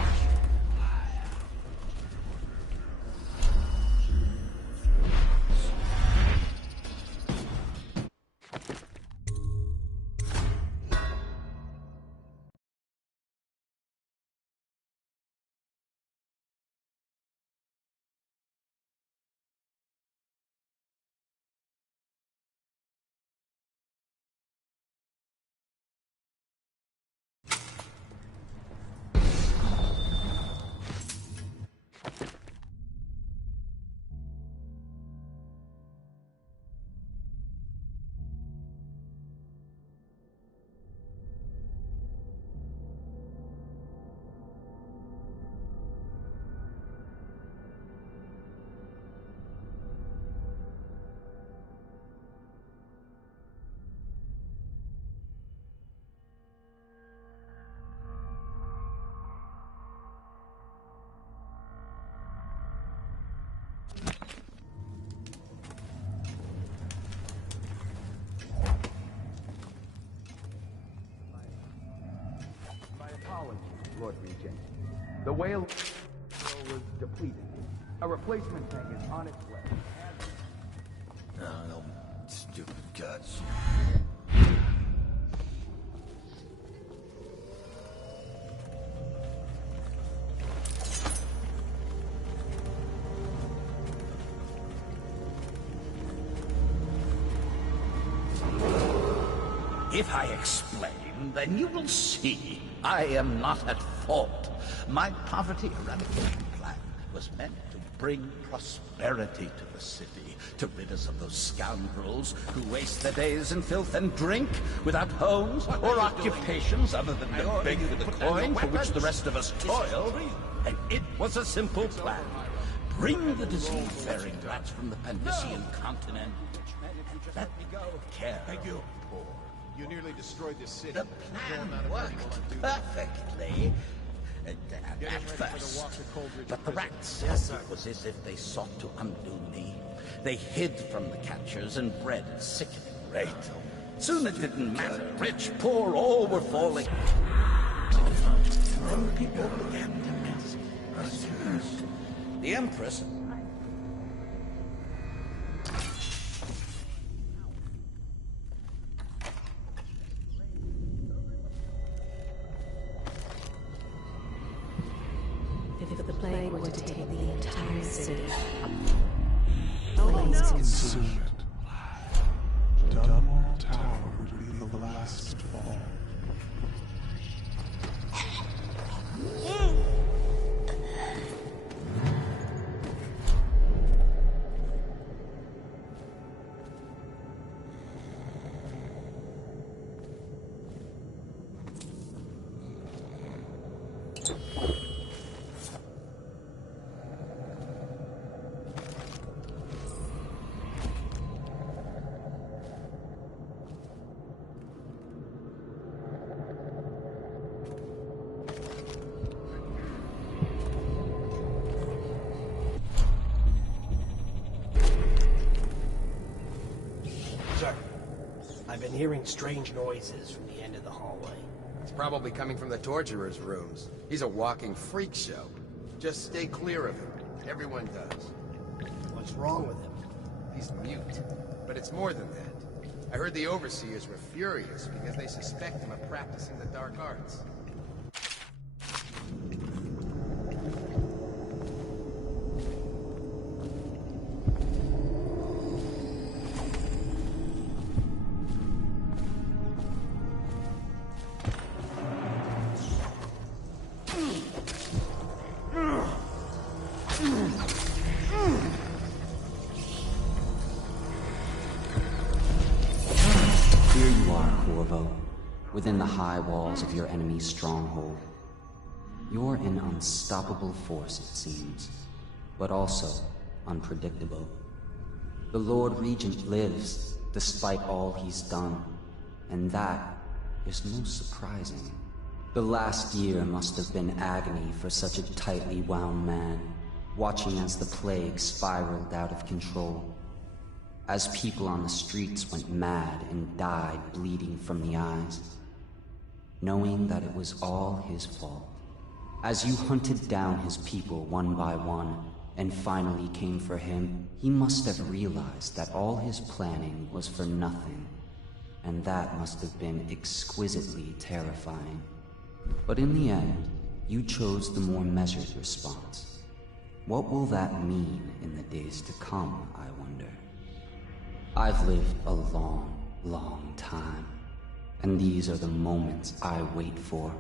Lord Regent. The whale was depleted. A replacement tank is on its way. No, stupid guts. If I explain, then you will see I am not at fault. My poverty eradication plan was meant to bring prosperity to the city, to rid us of those scoundrels who waste their days in filth and drink, without homes or occupations other than to beg for the coin for which the rest of us toil. And it was a simple plan. Bring the disease-bearing rats from the Pandician continent and let me go. Care of the poor. You nearly destroyed this city. The plan worked perfectly at first. But the rats, it was as if they sought to undo me. They hid from the catchers and bred at sickening rate. Soon it didn't matter. Rich, poor, all were falling. Then people began to ask. The Empress. If the plague were to take the entire city, Consume it. Dunwall Tower would be the last to fall. Sir, I've been hearing strange noises from the end of the hallway. It's probably coming from the torturer's rooms. He's a walking freak show. Just stay clear of him. Everyone does. What's wrong with him? He's mute. But it's more than that. I heard the overseers were furious because they suspect him of practicing the dark arts. Here you are, Corvo, within the high walls of your enemy's stronghold. You're an unstoppable force, it seems, but also unpredictable. The Lord Regent lives, despite all he's done, and that is most surprising. The last year must have been agony for such a tightly wound man, watching as the plague spiraled out of control. As people on the streets went mad and died bleeding from the eyes, knowing that it was all his fault. As you hunted down his people one by one, and finally came for him, he must have realized that all his planning was for nothing, and that must have been exquisitely terrifying. But in the end, you chose the more measured response. What will that mean in the days to come, I wonder? I've lived a long, long time, and these are the moments I wait for.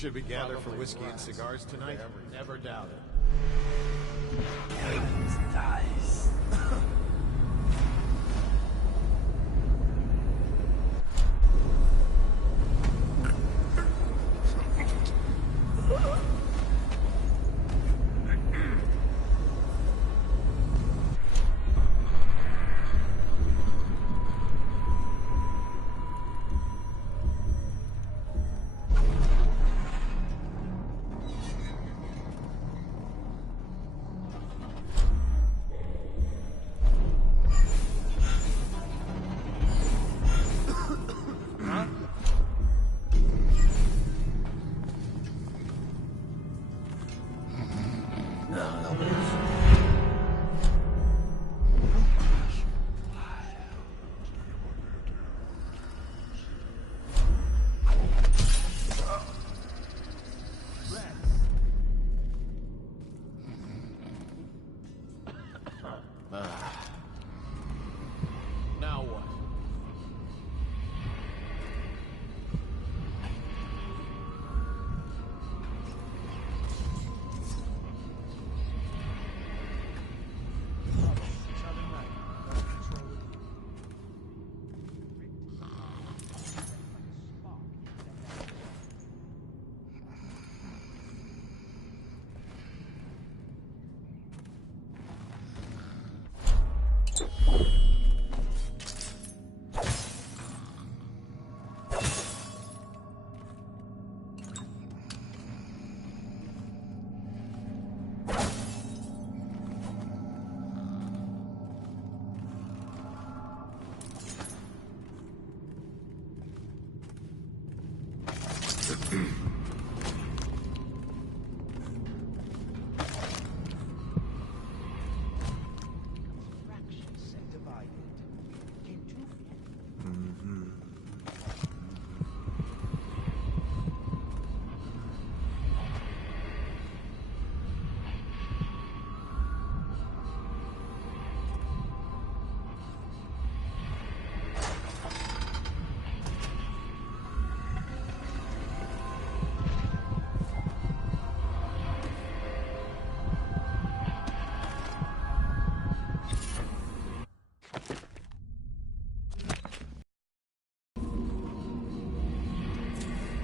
Should we gather for whiskey and cigars tonight? Never doubt it. Nice. Now what?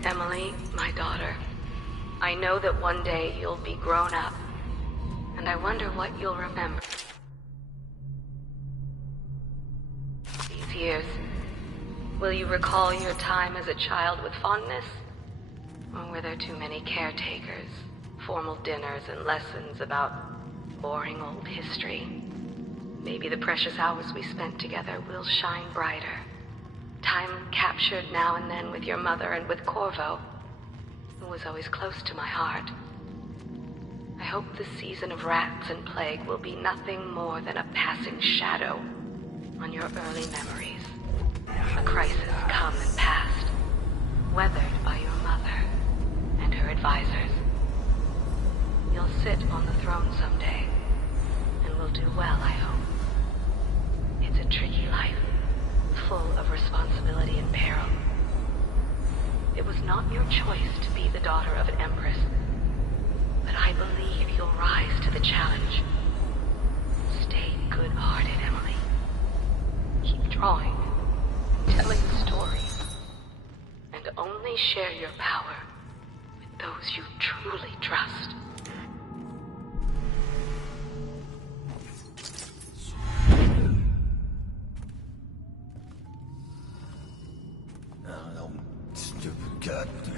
Emily, my daughter, I know that one day you'll be grown up, and I wonder what you'll remember. These years, will you recall your time as a child with fondness? Or were there too many caretakers, formal dinners, and lessons about boring old history? Maybe the precious hours we spent together will shine brighter. Time captured now and then with your mother and with Corvo, who was always close to my heart. I hope the season of rats and plague will be nothing more than a passing shadow on your early memories. A crisis come and passed, weathered by your mother and her advisors. You'll sit on the throne someday, and will do well, I hope. It's a tricky life, full of responsibility and peril. It was not your choice to be the daughter of an empress, but I believe you'll rise to the challenge. Stay good-hearted, Emily. Keep drawing, telling stories, and only share your power with those you truly trust. Stupid goddamn.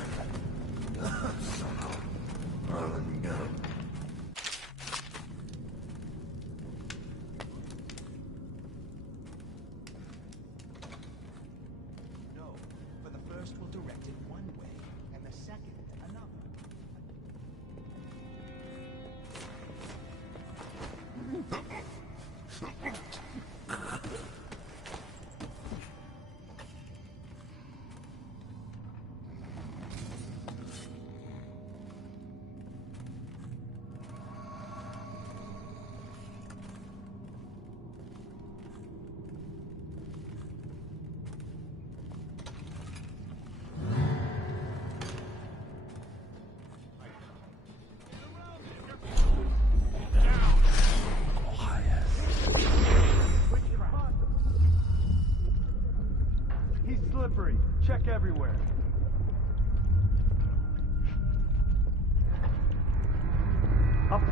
No, for the first we'll direct it one way, and the second another.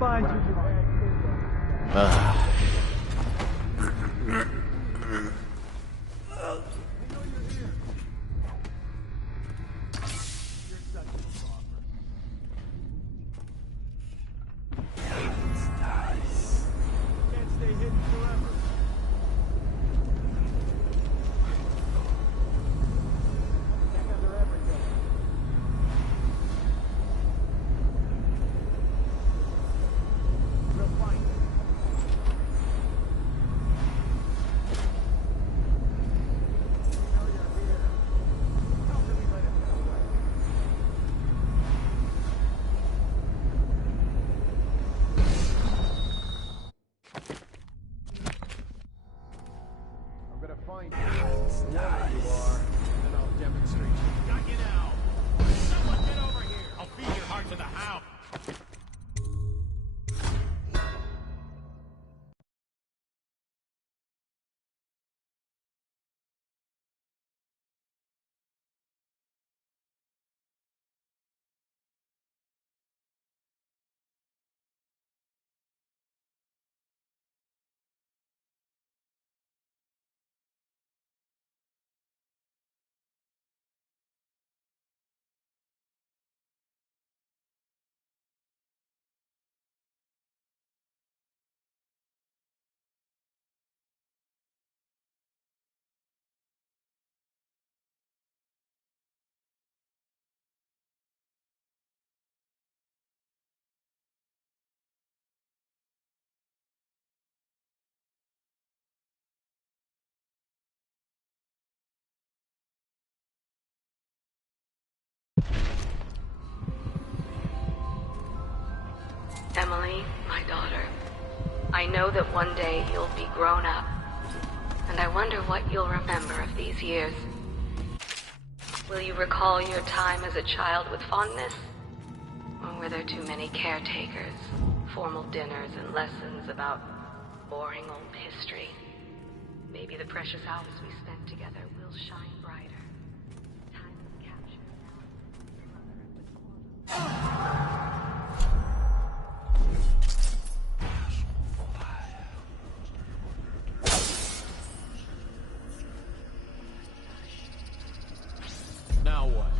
find you. Can't stay hidden forever. Check under everything. We'll find it. We know you're here. How can we let it get away? I'm gonna find you. Whoever you are, and I'll demonstrate you. Got you now. Someone get over here. I'll feed your heart to the hound. Emily, my daughter, I know that one day you'll be grown up, and I wonder what you'll remember of these years. Will you recall your time as a child with fondness? Or were there too many caretakers, formal dinners, and lessons about boring old history? Maybe the precious hours we spent together will shine brighter. Time is captured now. Now what?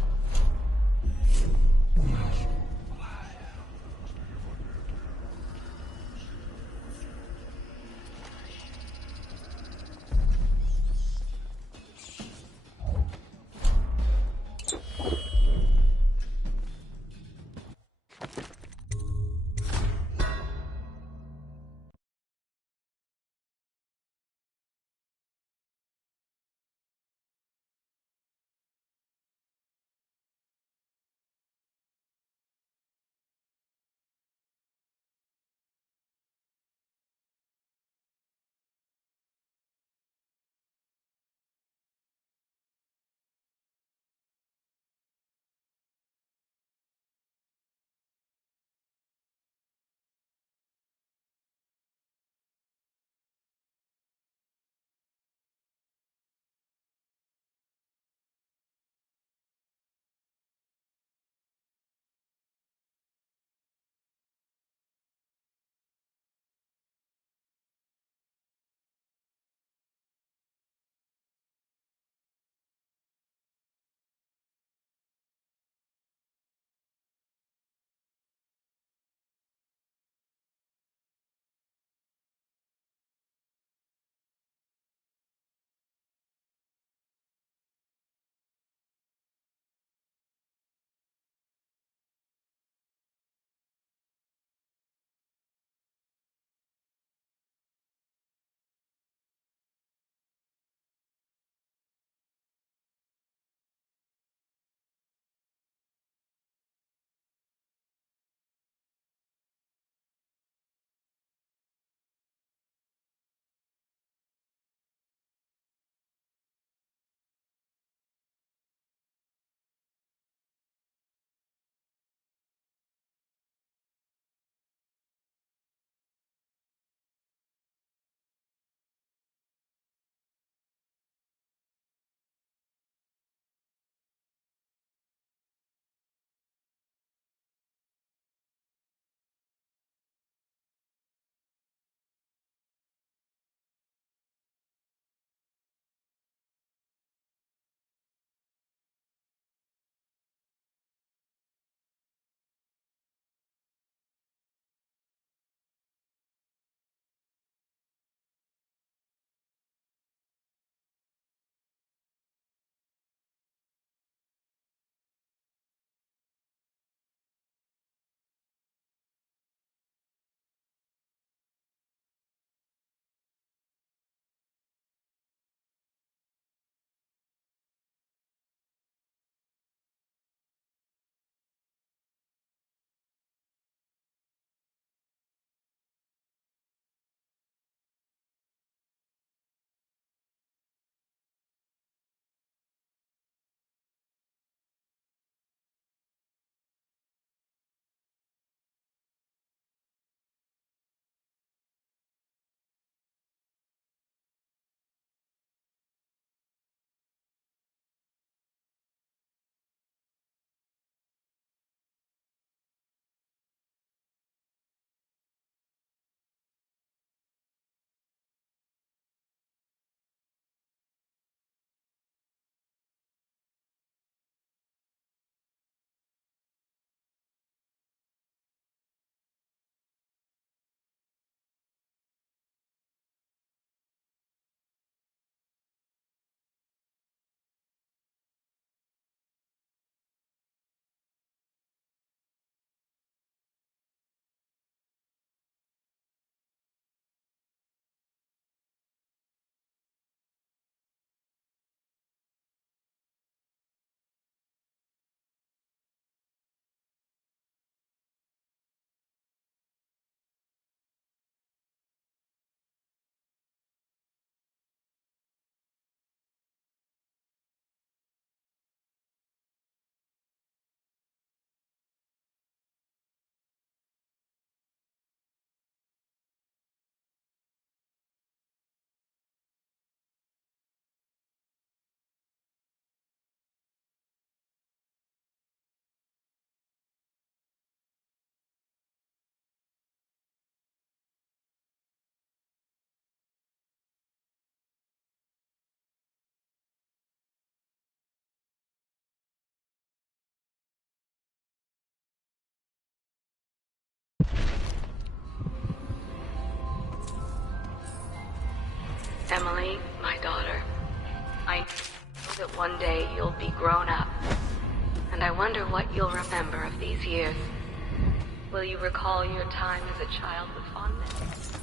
Emily, my daughter, I know that one day you'll be grown up, and I wonder what you'll remember of these years. Will you recall your time as a child with fondness?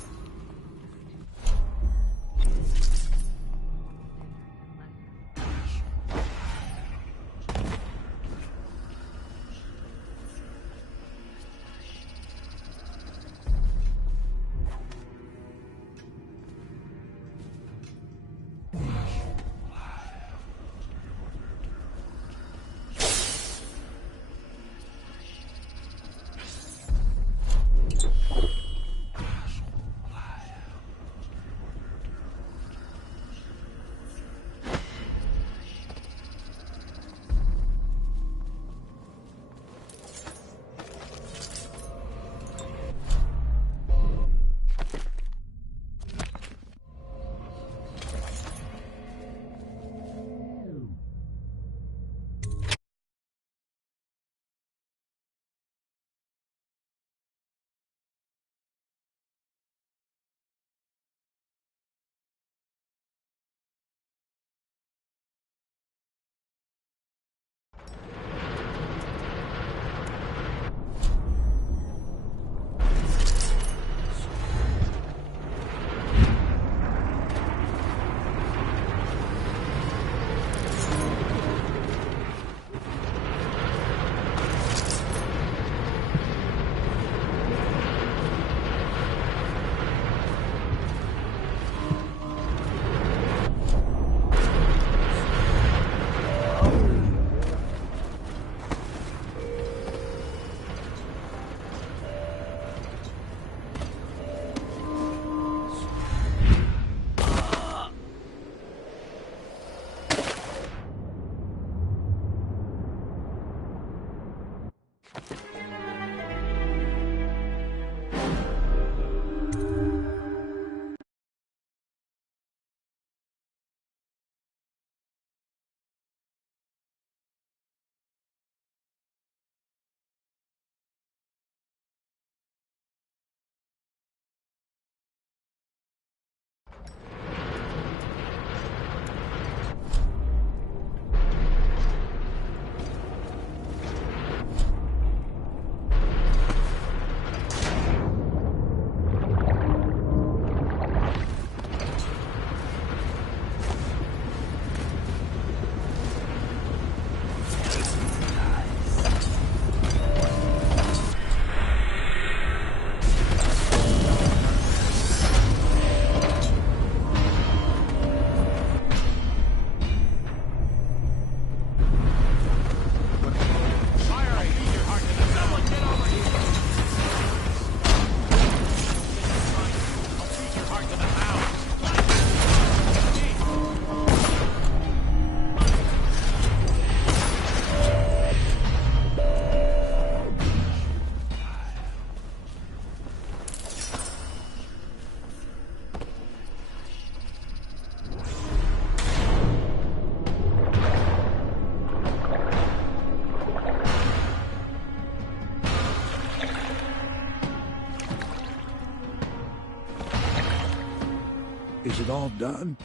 Is it all done?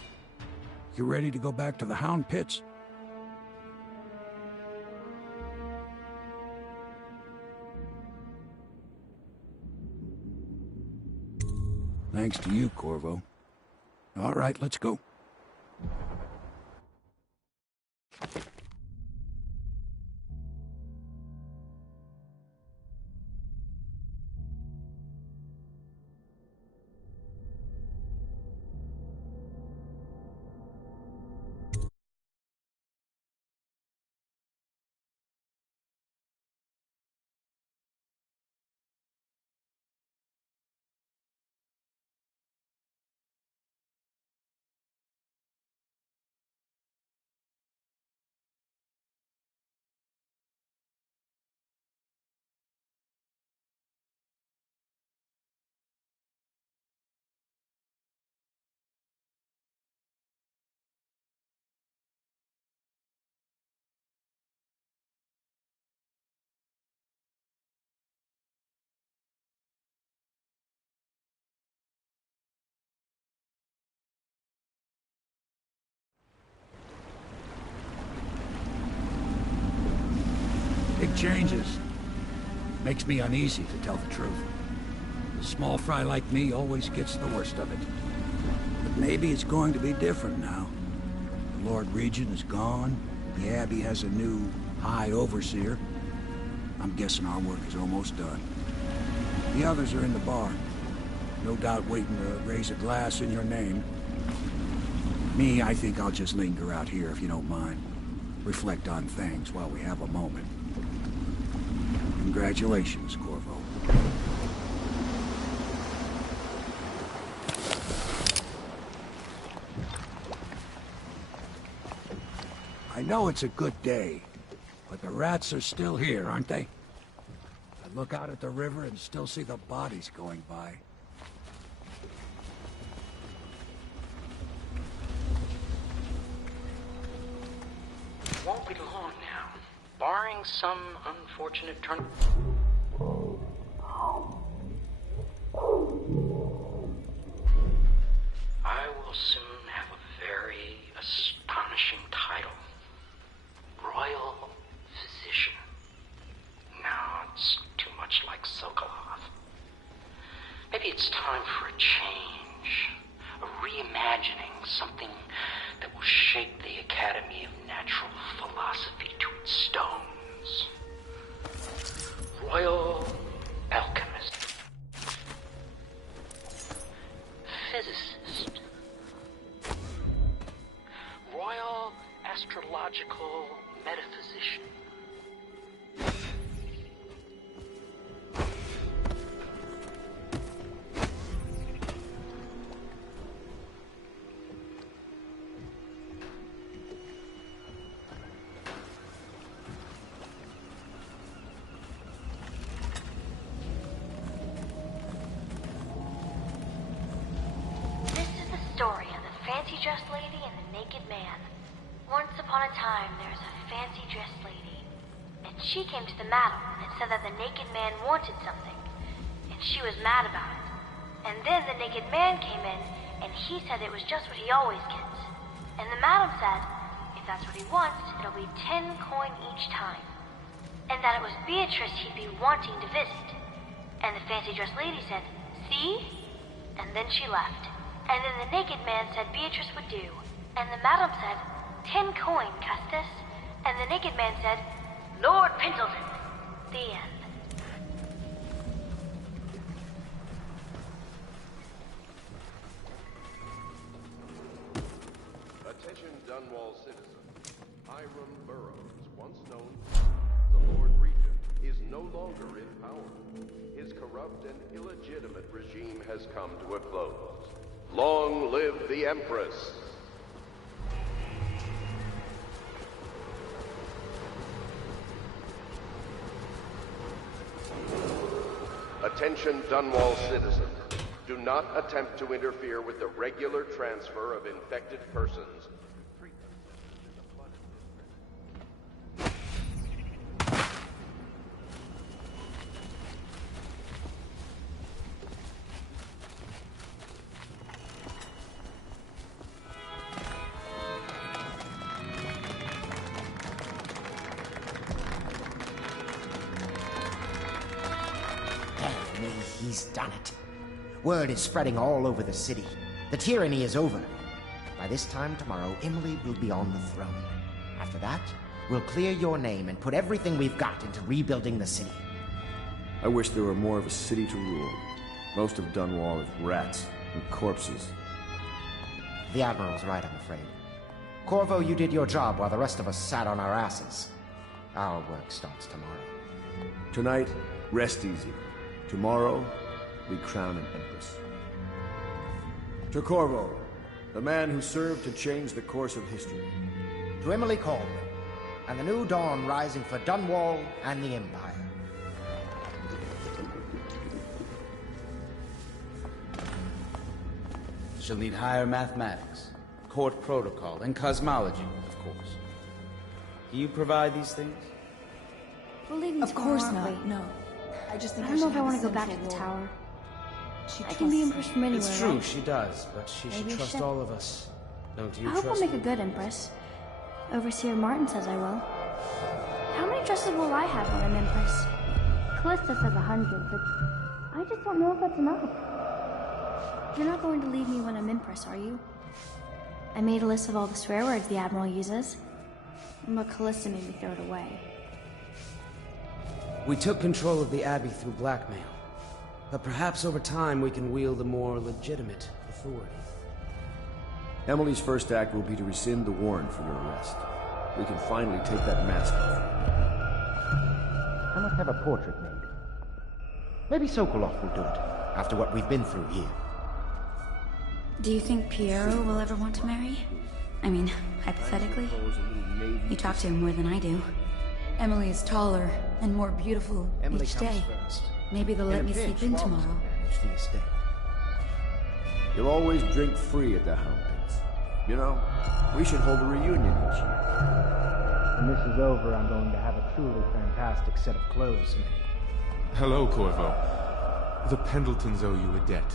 You ready to go back to the Hound Pits? Thanks to you, Corvo. All right, let's go. changes. Makes me uneasy, to tell the truth. A small fry like me always gets the worst of it. But maybe it's going to be different now. The Lord Regent is gone. The Abbey has a new High Overseer. I'm guessing our work is almost done. The others are in the bar. No doubt waiting to raise a glass in your name. Me, I think I'll just linger out here if you don't mind. Reflect on things while we have a moment. Congratulations, Corvo. I know it's a good day, but the rats are still here, aren't they? I look out at the river and still see the bodies going by. Won't be long now, barring some unfortunate turn. I will soon have a very astonishing title. Royal Physician. No, it's too much like Sokolov. Maybe it's time for a change. A reimagining, something that will shake the Academy of Natural Philosophy to its stones. Royal Alchemist. Physicist. Royal Astrological Metaphysician. Story of the fancy-dressed lady and the naked man. Once upon a time, there was a fancy-dressed lady, and she came to the madam and said that the naked man wanted something, and she was mad about it. And then the naked man came in, and he said it was just what he always gets. And the madam said, if that's what he wants, it'll be 10 coin each time. And that it was Beatrice he'd be wanting to visit. And the fancy-dressed lady said, see? And then she left. And then the naked man said Beatrice would do. And the madam said, 10 coin, Custis. And the naked man said, Lord Pendleton. The end. Attention Dunwall citizen. Hiram Burroughs, once known as the Lord Regent, is no longer in power. His corrupt and illegitimate regime has come to a close. Long live the Empress! Attention Dunwall citizens. Do not attempt to interfere with the regular transfer of infected persons. He's done it. Word is spreading all over the city. The tyranny is over. By this time tomorrow, Emily will be on the throne. After that, we'll clear your name and put everything we've got into rebuilding the city. I wish there were more of a city to rule. Most of Dunwall is rats and corpses. The Admiral's right, I'm afraid. Corvo, you did your job while the rest of us sat on our asses. Our work starts tomorrow. Tonight, rest easy. Tomorrow, we crown an empress. To Corvo, the man who served to change the course of history. To Emily Colwyn, and the new dawn rising for Dunwall and the Empire. She'll need higher mathematics, court protocol, and cosmology, of course. Do you provide these things? We're leaving Of course tomorrow, not, aren't we? no. I just think I don't know if I want want to go back to the tower. She I can be Empress from anywhere, It's true, right? she does, but she Maybe should I trust should. all of us. Don't you I hope trust I'll make me? a good Empress. Overseer Martin says I will. How many dresses will I have when I'm Empress? Callista says 100, but I just don't know if that's enough. You're not going to leave me when I'm Empress, are you? I made a list of all the swear words the Admiral uses, but Callista made me throw it away. We took control of the Abbey through blackmail, but perhaps over time we can wield a more legitimate authority. Emily's first act will be to rescind the warrant for your arrest. We can finally take that mask off. I must have a portrait made. Maybe Sokolov will do it, after what we've been through here. Do you think Piero will ever want to marry? I mean, hypothetically? You talk to him more than I do. Emily is taller and more beautiful Emily each comes day. first. Maybe they'll let me sleep in tomorrow. The estate. You'll always drink free at the Hound Pits. You know, we should hold a reunion each year. When this is over, I'm going to have a truly fantastic set of clothes made. Hello, Corvo. The Pendletons owe you a debt.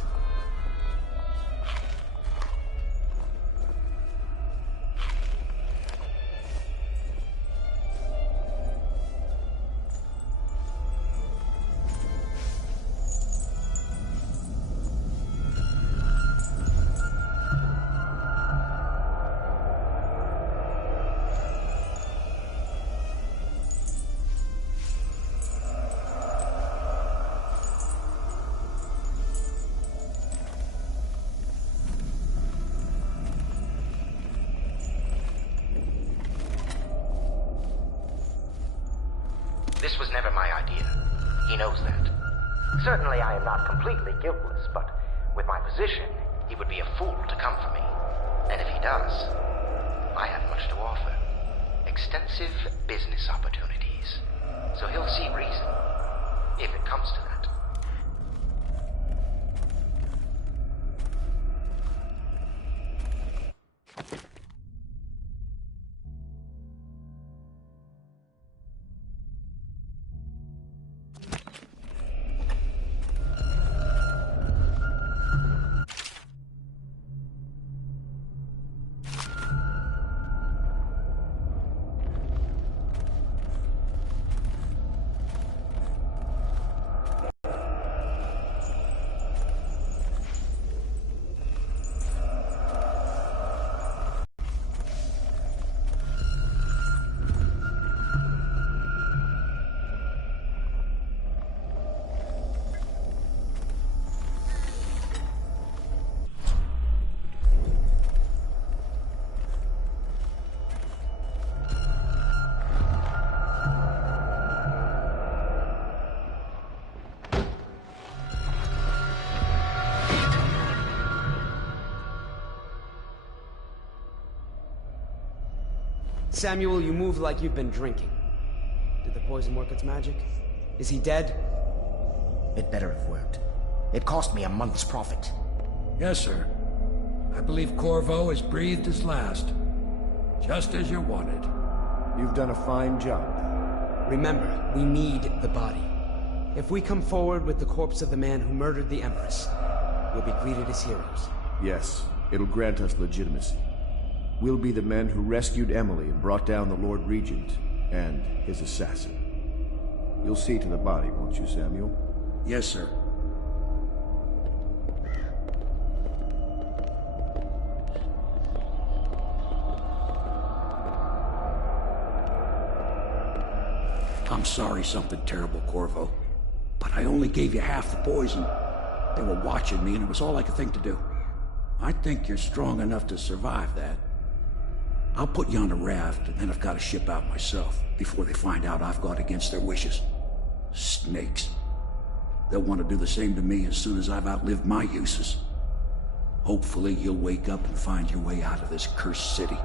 This was never my idea. He knows that. Certainly I am not completely guiltless, but with my position, he would be a fool to come for me. And if he does, I have much to offer. Extensive business opportunities. So he'll see reason, if it comes to that. Samuel, you move like you've been drinking. Did the poison work its magic? Is he dead? It better have worked. It cost me a month's profit. Yes, sir. I believe Corvo has breathed his last. Just as you wanted. You've done a fine job. Remember, we need the body. If we come forward with the corpse of the man who murdered the Empress, we'll be greeted as heroes. Yes, it'll grant us legitimacy. We'll be the men who rescued Emily and brought down the Lord Regent and his assassin. You'll see to the body, won't you, Samuel? Yes, sir. I'm sorry something terrible, Corvo. But I only gave you half the poison. They were watching me, and it was all I could think to do. I think you're strong enough to survive that. I'll put you on a raft, and then I've got to ship out myself before they find out I've gone against their wishes. Snakes. They'll want to do the same to me as soon as I've outlived my uses. Hopefully you'll wake up and find your way out of this cursed city.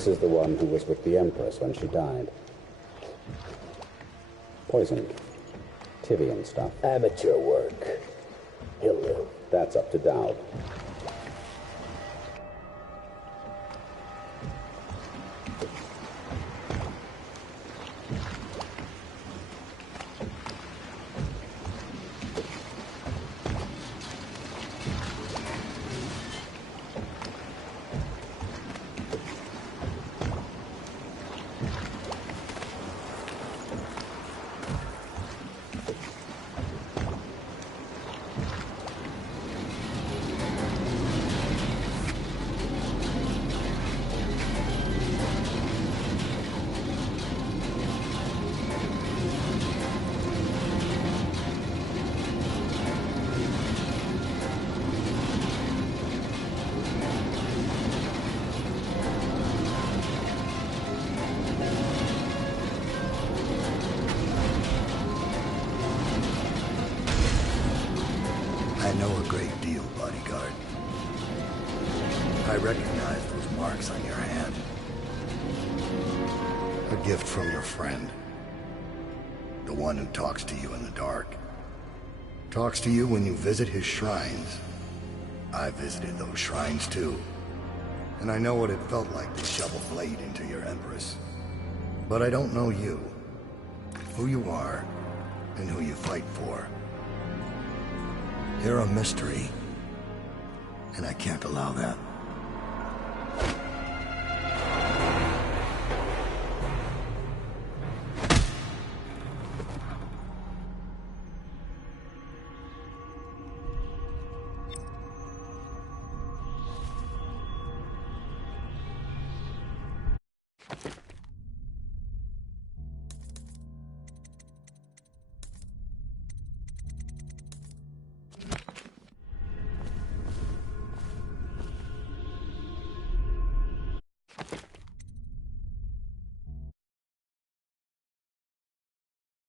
This is the one who was with the Empress when she died. Poisoned. Tivian stuff. Amateur work. He'll live. That's up to Dowd. I know a great deal, bodyguard. I recognize those marks on your hand. A gift from your friend. The one who talks to you in the dark. Talks to you when you visit his shrines. I visited those shrines too. And I know what it felt like to shove a blade into your Empress. But I don't know you. Who you are, and who you fight for. You're a mystery. And I can't allow that.